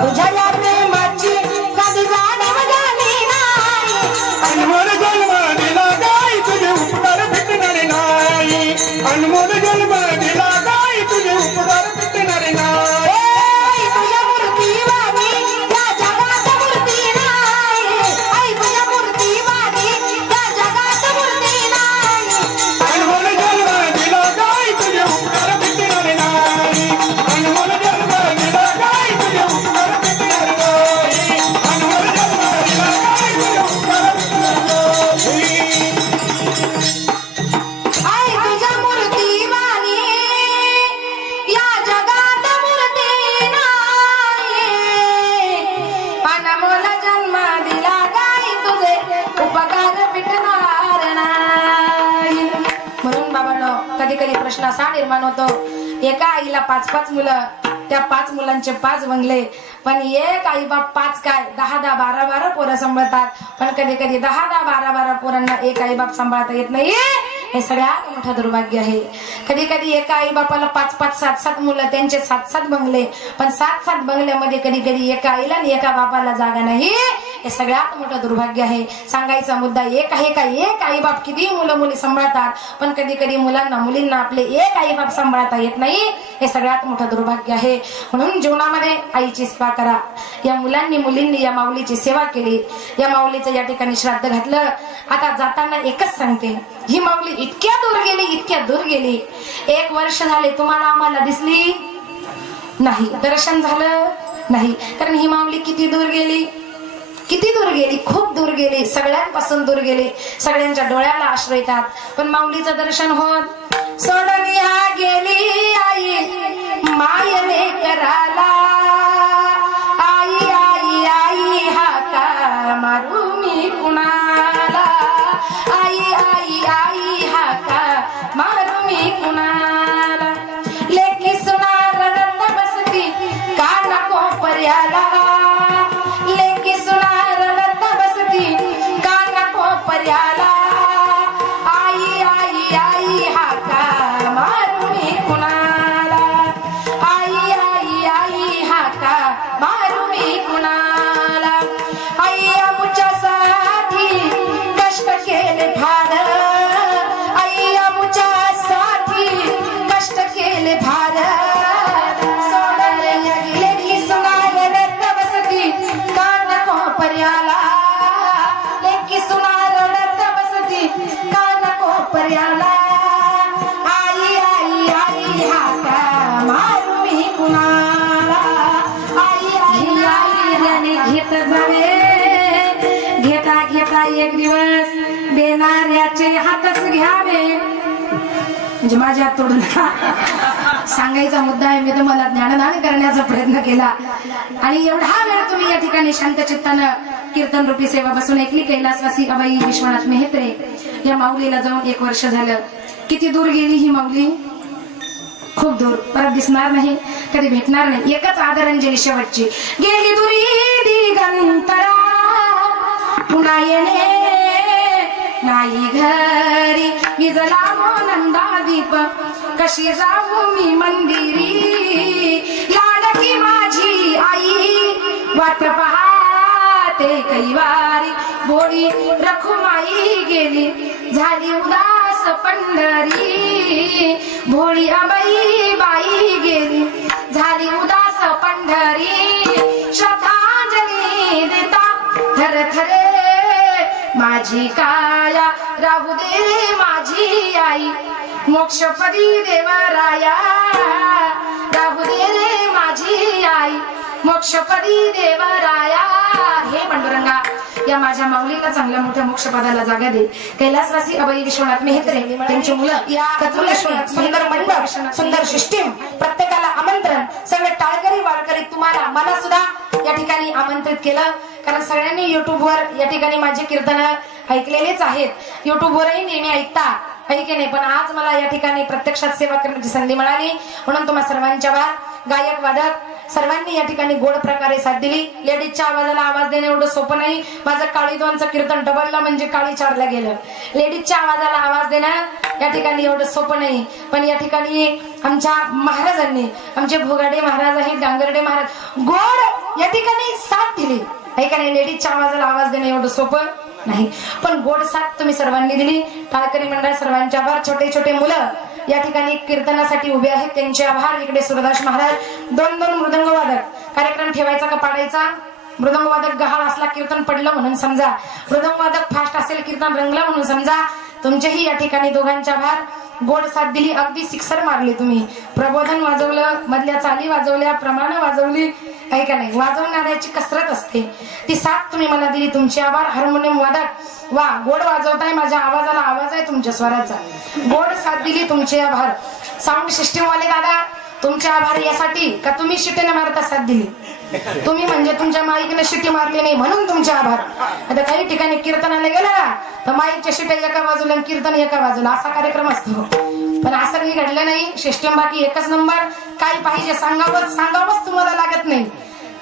तुझ्या या प्रेमाची कधी जाणीव झाली नाही अनमोल जन्म दिला गाई तुझे उपकार भेटणार नाही अनमोल जन्म दिला गाई तुझे उपकार भेटणार नाही ए, तुझ्या मूर्तीवाणी या जगात मूर्ती नाही आई तुझ्या मूर्तीवाणी या जगात मूर्ती नाही अनमोल जन्म दिला गाई तुझे उपकार भेटणार नाही अनमोल जन्म दिला गाई तुझे उपकार भेटणार नाही अनमोल जन्म दिला गाई तुझे उपकार भेटणार नाही आई तुझ्या मूर्तीवाणी या जगात मूर्ती नाही अनमोल जन्म दिला गाई तुझे उपकार भेटणार नाही म्हणून बाबांनो कधी कधी प्रश्न असा निर्माण होतो एका आईला 5-5 मुलं त्या 5 मुलांचे 5 बंगले पण एक आई बाप 5 काय 10-10 12-12 पोरं सांभाळतात पण कधी कधी 10-10 12-12 पोरांना एक आई बाप सांभाळता येत नाही हे सगळ्यात मोठं दुर्भाग्य आहे कधी कधी एका आई बापाला 5-5 7-7 मुलं त्यांचे 7-7 बंगले पण 7-7 बंगल्यामध्ये कधी कधी एका आईला आणि एका बापाला जागा नाही हे सगळ्यात मोठं दुर्भाग्य आहे सांगायचा मुद्दा एक आहे का एक आई बाप किती मुलं मुली सांभाळतात पण कधी कधी मुलांना मुलींना आपले एक आई बाप सांभाळता येत नाही हे सगळ्यात मोठं दुर्भाग्य आहे म्हणून जीवनामध्ये आईची सेवा करा या मुलांनी मुलींनी या माऊलीची सेवा केली या माऊलीचं या ठिकाणी श्राद्ध घातलं आता जाताना एकच सांगते ही माऊली इतक्या दूर गेली 1 वर्ष झाले तुम्हाला आम्हाला दिसली नाही दर्शन झालं नाही कारण ही माऊली किती दूर गेली खूप दूर गेली सगळ्यांपासून दूर गेली सगळ्यांच्या डोळ्याला आश्रय येतात पण माऊलीचं दर्शन होत सोडनिया गेली आई मायने कराला आई आई आई हाका मारू मी कुणाला आई आई आई हाका मारू मी कुणाला लेकी सुना रडत बसती का नको पर्याला लेकी सुना रडत बसती का नको पर्याला आई आई आई हाका मारू मी कुणाला आई आई आई हाका मारू मी कुणाला आई आमुच्यासाठी कष्ट केले फार आई आमुच्यासाठी कष्ट केले फार सोडले लेकी सुना रडत बसती का नको पर्याला लेकी सुना रडत बसती का नको पर्याला आई आई आई हाका मारू मी कुणाला आई आई आई याने घेत जावे घेता घेता एक दिवस देणाऱ्याचे हातच घ्यावे म्हणजे माझ्या तोडून सांगायचा मुद्दा आहे मी तुम्हाला ज्ञानदान करण्याचा प्रयत्न केला आणि एवढा वेळ तुम्ही या ठिकाणी शांत चित्तानं कीर्तन रूपी सेवा बसून ऐकली कैलासवासी अभई विश्वनाथ मेहत्रे या माऊलीला जाऊन 1 वर्ष झालं किती दूर गेली ही माऊली खूप दूर परत दिसणार नाही कधी भेटणार नाही एकच आदरांजली शेवटची गेली दुरी दिगंतरा पुन्हा येणे नाही घरी विजला नंदा दीप कशी जाऊ मी मंदिरी लाडकी माझी आई वाट पाहते कैवारी बोडी रखुमाई गेली झाली उदास पंढरी भोळी अबाई बाई गेली झाली उदास पंढरी श्रद्धांजली देता थर थरे माझी काया राहू दे रे माझी आई मोक्षपदी देवराया राहू दे रे माझी आई मोक्षपदी देवराया हे पांडुरंगा या माझ्या माऊलीला चांगल्या मोठ्या मोक्षपदाला जागा दे कैलासवासी अभय विश्वनाथ मेहत्रे त्यांची मुलं या सुंदर मंडप सुंदर सिस्टीम प्रत्येकाला आमंत्रण सगळे टाळकरी वारकरी तुम्हाला मला सुद्धा या ठिकाणी आमंत्रित केलं कारण सगळ्यांनी युट्यूबवर या ठिकाणी माझे कीर्तन ऐकलेलेच आहेत युट्यूबवरही नेहमी ऐकता आहे की नाही पण आज मला या ठिकाणी प्रत्यक्षात सेवा करण्याची संधी मिळाली म्हणून तुम्हा सर्वांच्या गायक वादक सर्वांनी या ठिकाणी गोड प्रकारे साथ दिली लेडीजच्या आवाजाला आवाज देणं एवढं सोपं नाही माझं काळी 2चं कीर्तन डबलला म्हणजे काळी 4ला गेलं लेडीजच्या आवाजाला आवाज देणं या ठिकाणी एवढं सोपं नाही पण या ठिकाणी आमच्या महाराजांनी आमचे भोगाडे महाराज आहेत डांगरडे महाराज गोड या ठिकाणी साथ दिली. ऐका नाही, लेडीजच्या आवाजाला आवाज देणं एवढं सोपं नाही, पण गोड साथ तुम्ही सर्वांनी दिली. टाळकरी मंडळ सर्वांचे आभार. छोटे छोटे मुलं या ठिकाणी कीर्तनासाठी उभे आहेत, त्यांचे आभार. इकडे सुरदास महाराज, दोन मृदंग वादक. कार्यक्रम ठेवायचा का पाडायचा? मृदंग वादक गहाळ असला कीर्तन पडलं म्हणून समजा, मृदंग वादक फास्ट असेल कीर्तन रंगलं म्हणून समजा. तुमचेही या ठिकाणी दोघांचे आभार. गोड साथ दिली, अगदी सिक्सर मारली तुम्ही. प्रबोधन वाजवलं, मधल्या चाली वाजवल्या, प्रमाण वाजवली. ऐका नाही, वाजवणाऱ्याची कसरत असते, ती साथ तुम्ही मला दिली. तुमचे आभार. हार्मोनियम वादक, वा गोड वाजवताय, माझ्या आवाजाला आवाज आहे तुमच्या स्वराचा. गोड साथ दिली, तुमचे आभार. साऊंड सिस्टीम वाले दादा, तुमचे आभार यासाठी का तुम्ही शिटीने मारता साथ दिली. तुम्ही म्हणजे तुमच्या माईकने शिटी मारली नाही म्हणून तुमचे आभार. आता काही ठिकाणी कीर्तनाला गेला तर माईकच्या शिट्या एका बाजूला आणि कीर्तन एका बाजूला, असा कार्यक्रम असतो. पण असं काही घडलं नाही. सिस्टीम बाकी एकच नंबर. काय पाहिजे सांगावंच तुम्हाला लागत नाही.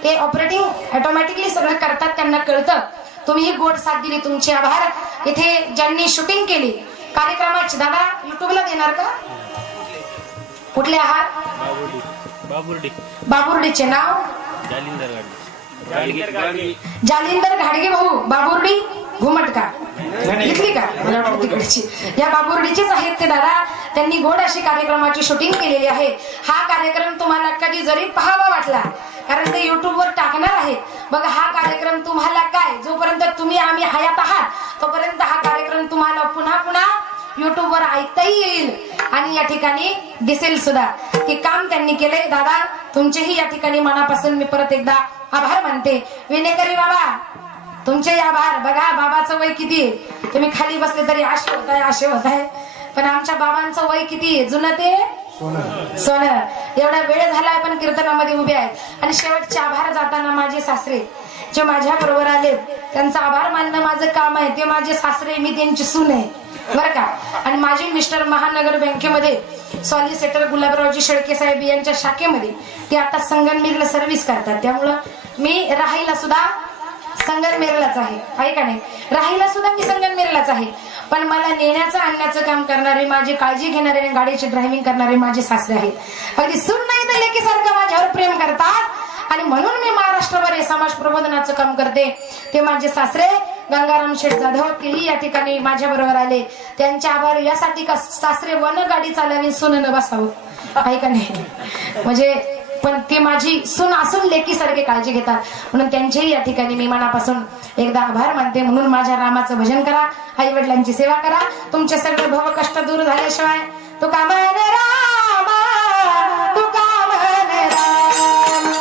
ते ऑपरेटिंग ऑटोमॅटिकली सगळं करतात, त्यांना कळतं. तुम्ही गोड साथ दिली, तुमचे आभार. इथे ज्यांनी शूटिंग केली कार्यक्रमाची, दादा युट्यूबला देणार का? कुठले आहात? बाबुर्डीचे नाव जालिंदर घाडगे भाऊ. बाबुर्डी घुमटका घेतली का? मला वाटतं तिकडची. या बाबुर्डीचेच आहेत ते दादा. त्यांनी गोड अशी कार्यक्रमाची शूटिंग केलेली आहे. हा कार्यक्रम तुम्हाला कधी जरी पाहावा वाटला, कारण ते युट्यूबवर टाकणार आहे बघा. हा कार्यक्रम तुम्हाला काय, जोपर्यंत तुम्ही आम्ही हयात आहात तोपर्यंत हा कार्यक्रम तुम्हाला पुन्हा पुन्हा युट्यूबवर ऐकताही येईल आणि या ठिकाणी दिसेल सुद्धा. हे काम त्यांनी केलंय दादा. तुमचेही या ठिकाणी मनापासून मी परत एकदा आभार मानते. विनेकरी बाबा, तुमचे आभार. बघा बाबाचं वय किती आहे, तुम्ही खाली बसले तरी आशे होत आहे. पण आमच्या बाबांचं वय किती आहे, जुनं ते सोनं. एवढा वेळ झालाय पण कीर्तनामध्ये उभे आहेत. आणि शेवटचे आभार जाताना माझे सासरे जे माझ्या बरोबर आले, त्यांचा आभार मानणं माझं काम आहे. ते माझे सासरे, मी त्यांची सून आहे बर का. आणि माझे मिस्टर महानगर बँकेमध्ये सॉलिसिटर गुलाबरावजी शेळके साहेब यांच्या शाखेमध्ये ते आता संगमनेरला सर्व्हिस करतात. त्यामुळं मी राहायला सुद्धा संगमनेरलाच आहे. ऐका नाही, राहायला सुद्धा मी संगमनेरलाच आहे. पण मला नेण्याचं आणण्याचं काम करणारे, माझी काळजी घेणारे आणि गाडीची ड्रायव्हिंग करणारे माझे सासरे आहेत. अगदी सून नाही तर लेकीसारखं माझ्यावर प्रेम करतात. आणि म्हणून मी महाराष्ट्रभर समाज प्रबोधनाचं काम करते. ते माझे सासरे गंगाराम शेठ जाधव, तेही या ठिकाणी माझ्या बरोबर आले. त्यांचे आभार यासाठी का सासरे वन गाडी चालावी, सून बसावं. ऐका नाही, म्हणजे पण ते माझी सून असून लेकीसारखे काळजी घेतात, म्हणून त्यांचेही या ठिकाणी मी मनापासून एकदा आभार मानते. म्हणून माझ्या रामाचं भजन करा, आई वडिलांची सेवा करा. तुमचे सगळे भव कष्ट दूर झाल्याशिवाय तू का म्हणे राम, तू का म्हणे राम,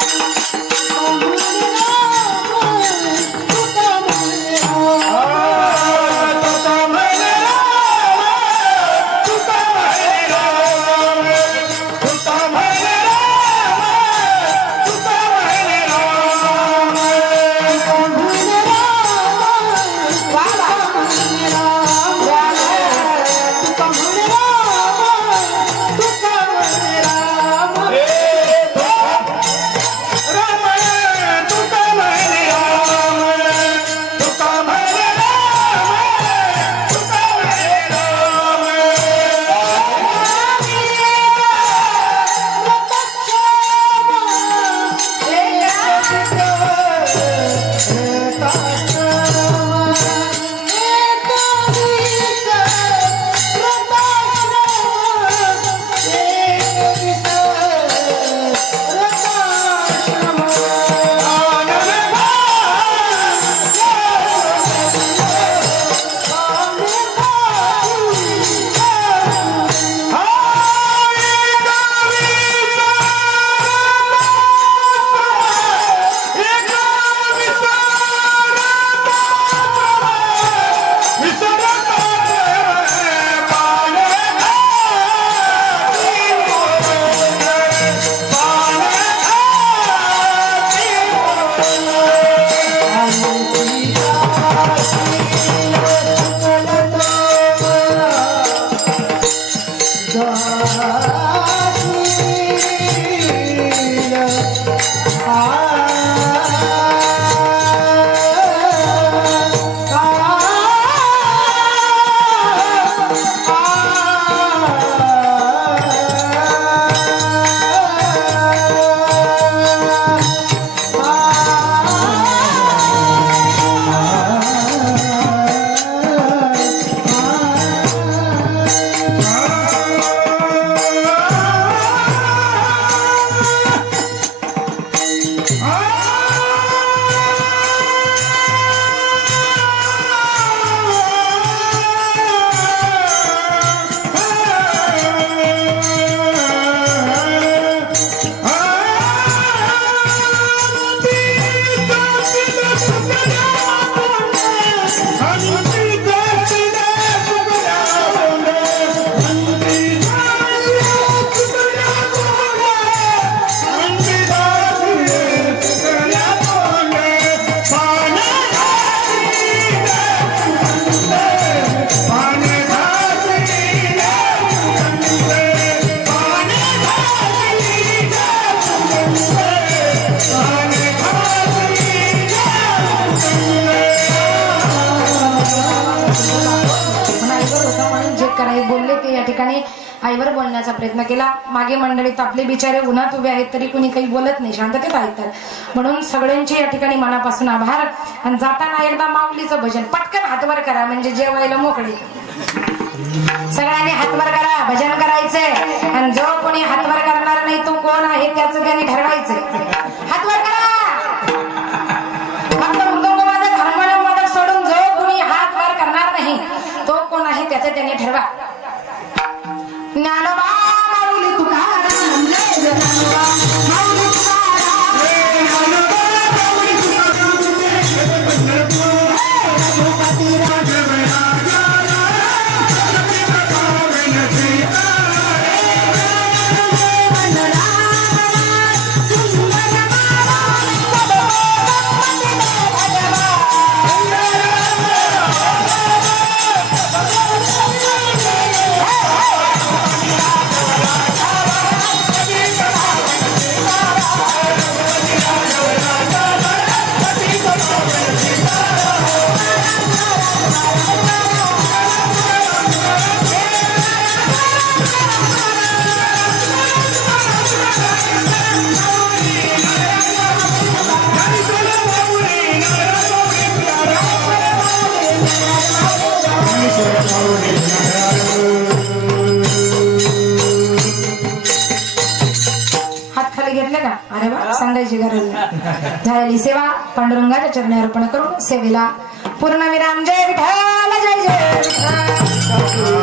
आईवर बोलण्याचा प्रयत्न केला. मागे मंडळीत आपले बिचारे उन्हात उभे आहेत तरी कुणी काही बोलत नाही, शांततेत ऐकतात. म्हणून सगळ्यांचे या ठिकाणी मनापासून आभार. आणि जाताना एकदा माऊलीचं भजन पटकन हातवर करा म्हणजे जेवायला मोकळे. सगळ्यांनी हातवर करा, भजन करायचंय. आणि जो कोणी हातवर करणार नाही तो कोण आहे त्याचं त्यांनी ठरवायचंय. हातवर करा. फक्त मृदंगवादक हार्मोनियम वादक सोडून जो कोणी हात वर करणार नाही तो कोण आहे त्याचं त्यांनी ठरवा. ज्ञानोबा माऊली तुकाराम, जय ज्ञानोबा माऊली तुकाराम, जय ज्ञानोबा माऊली तुकाराम, जय पंढरपूर रघुपती राजा सांगायची गरज नाही. झालेली सेवा पांडुरंगाच्या चरणी अर्पण करून सेवेला पूर्णविराम. जय विठ्ठल, जय जय विठ्ठल.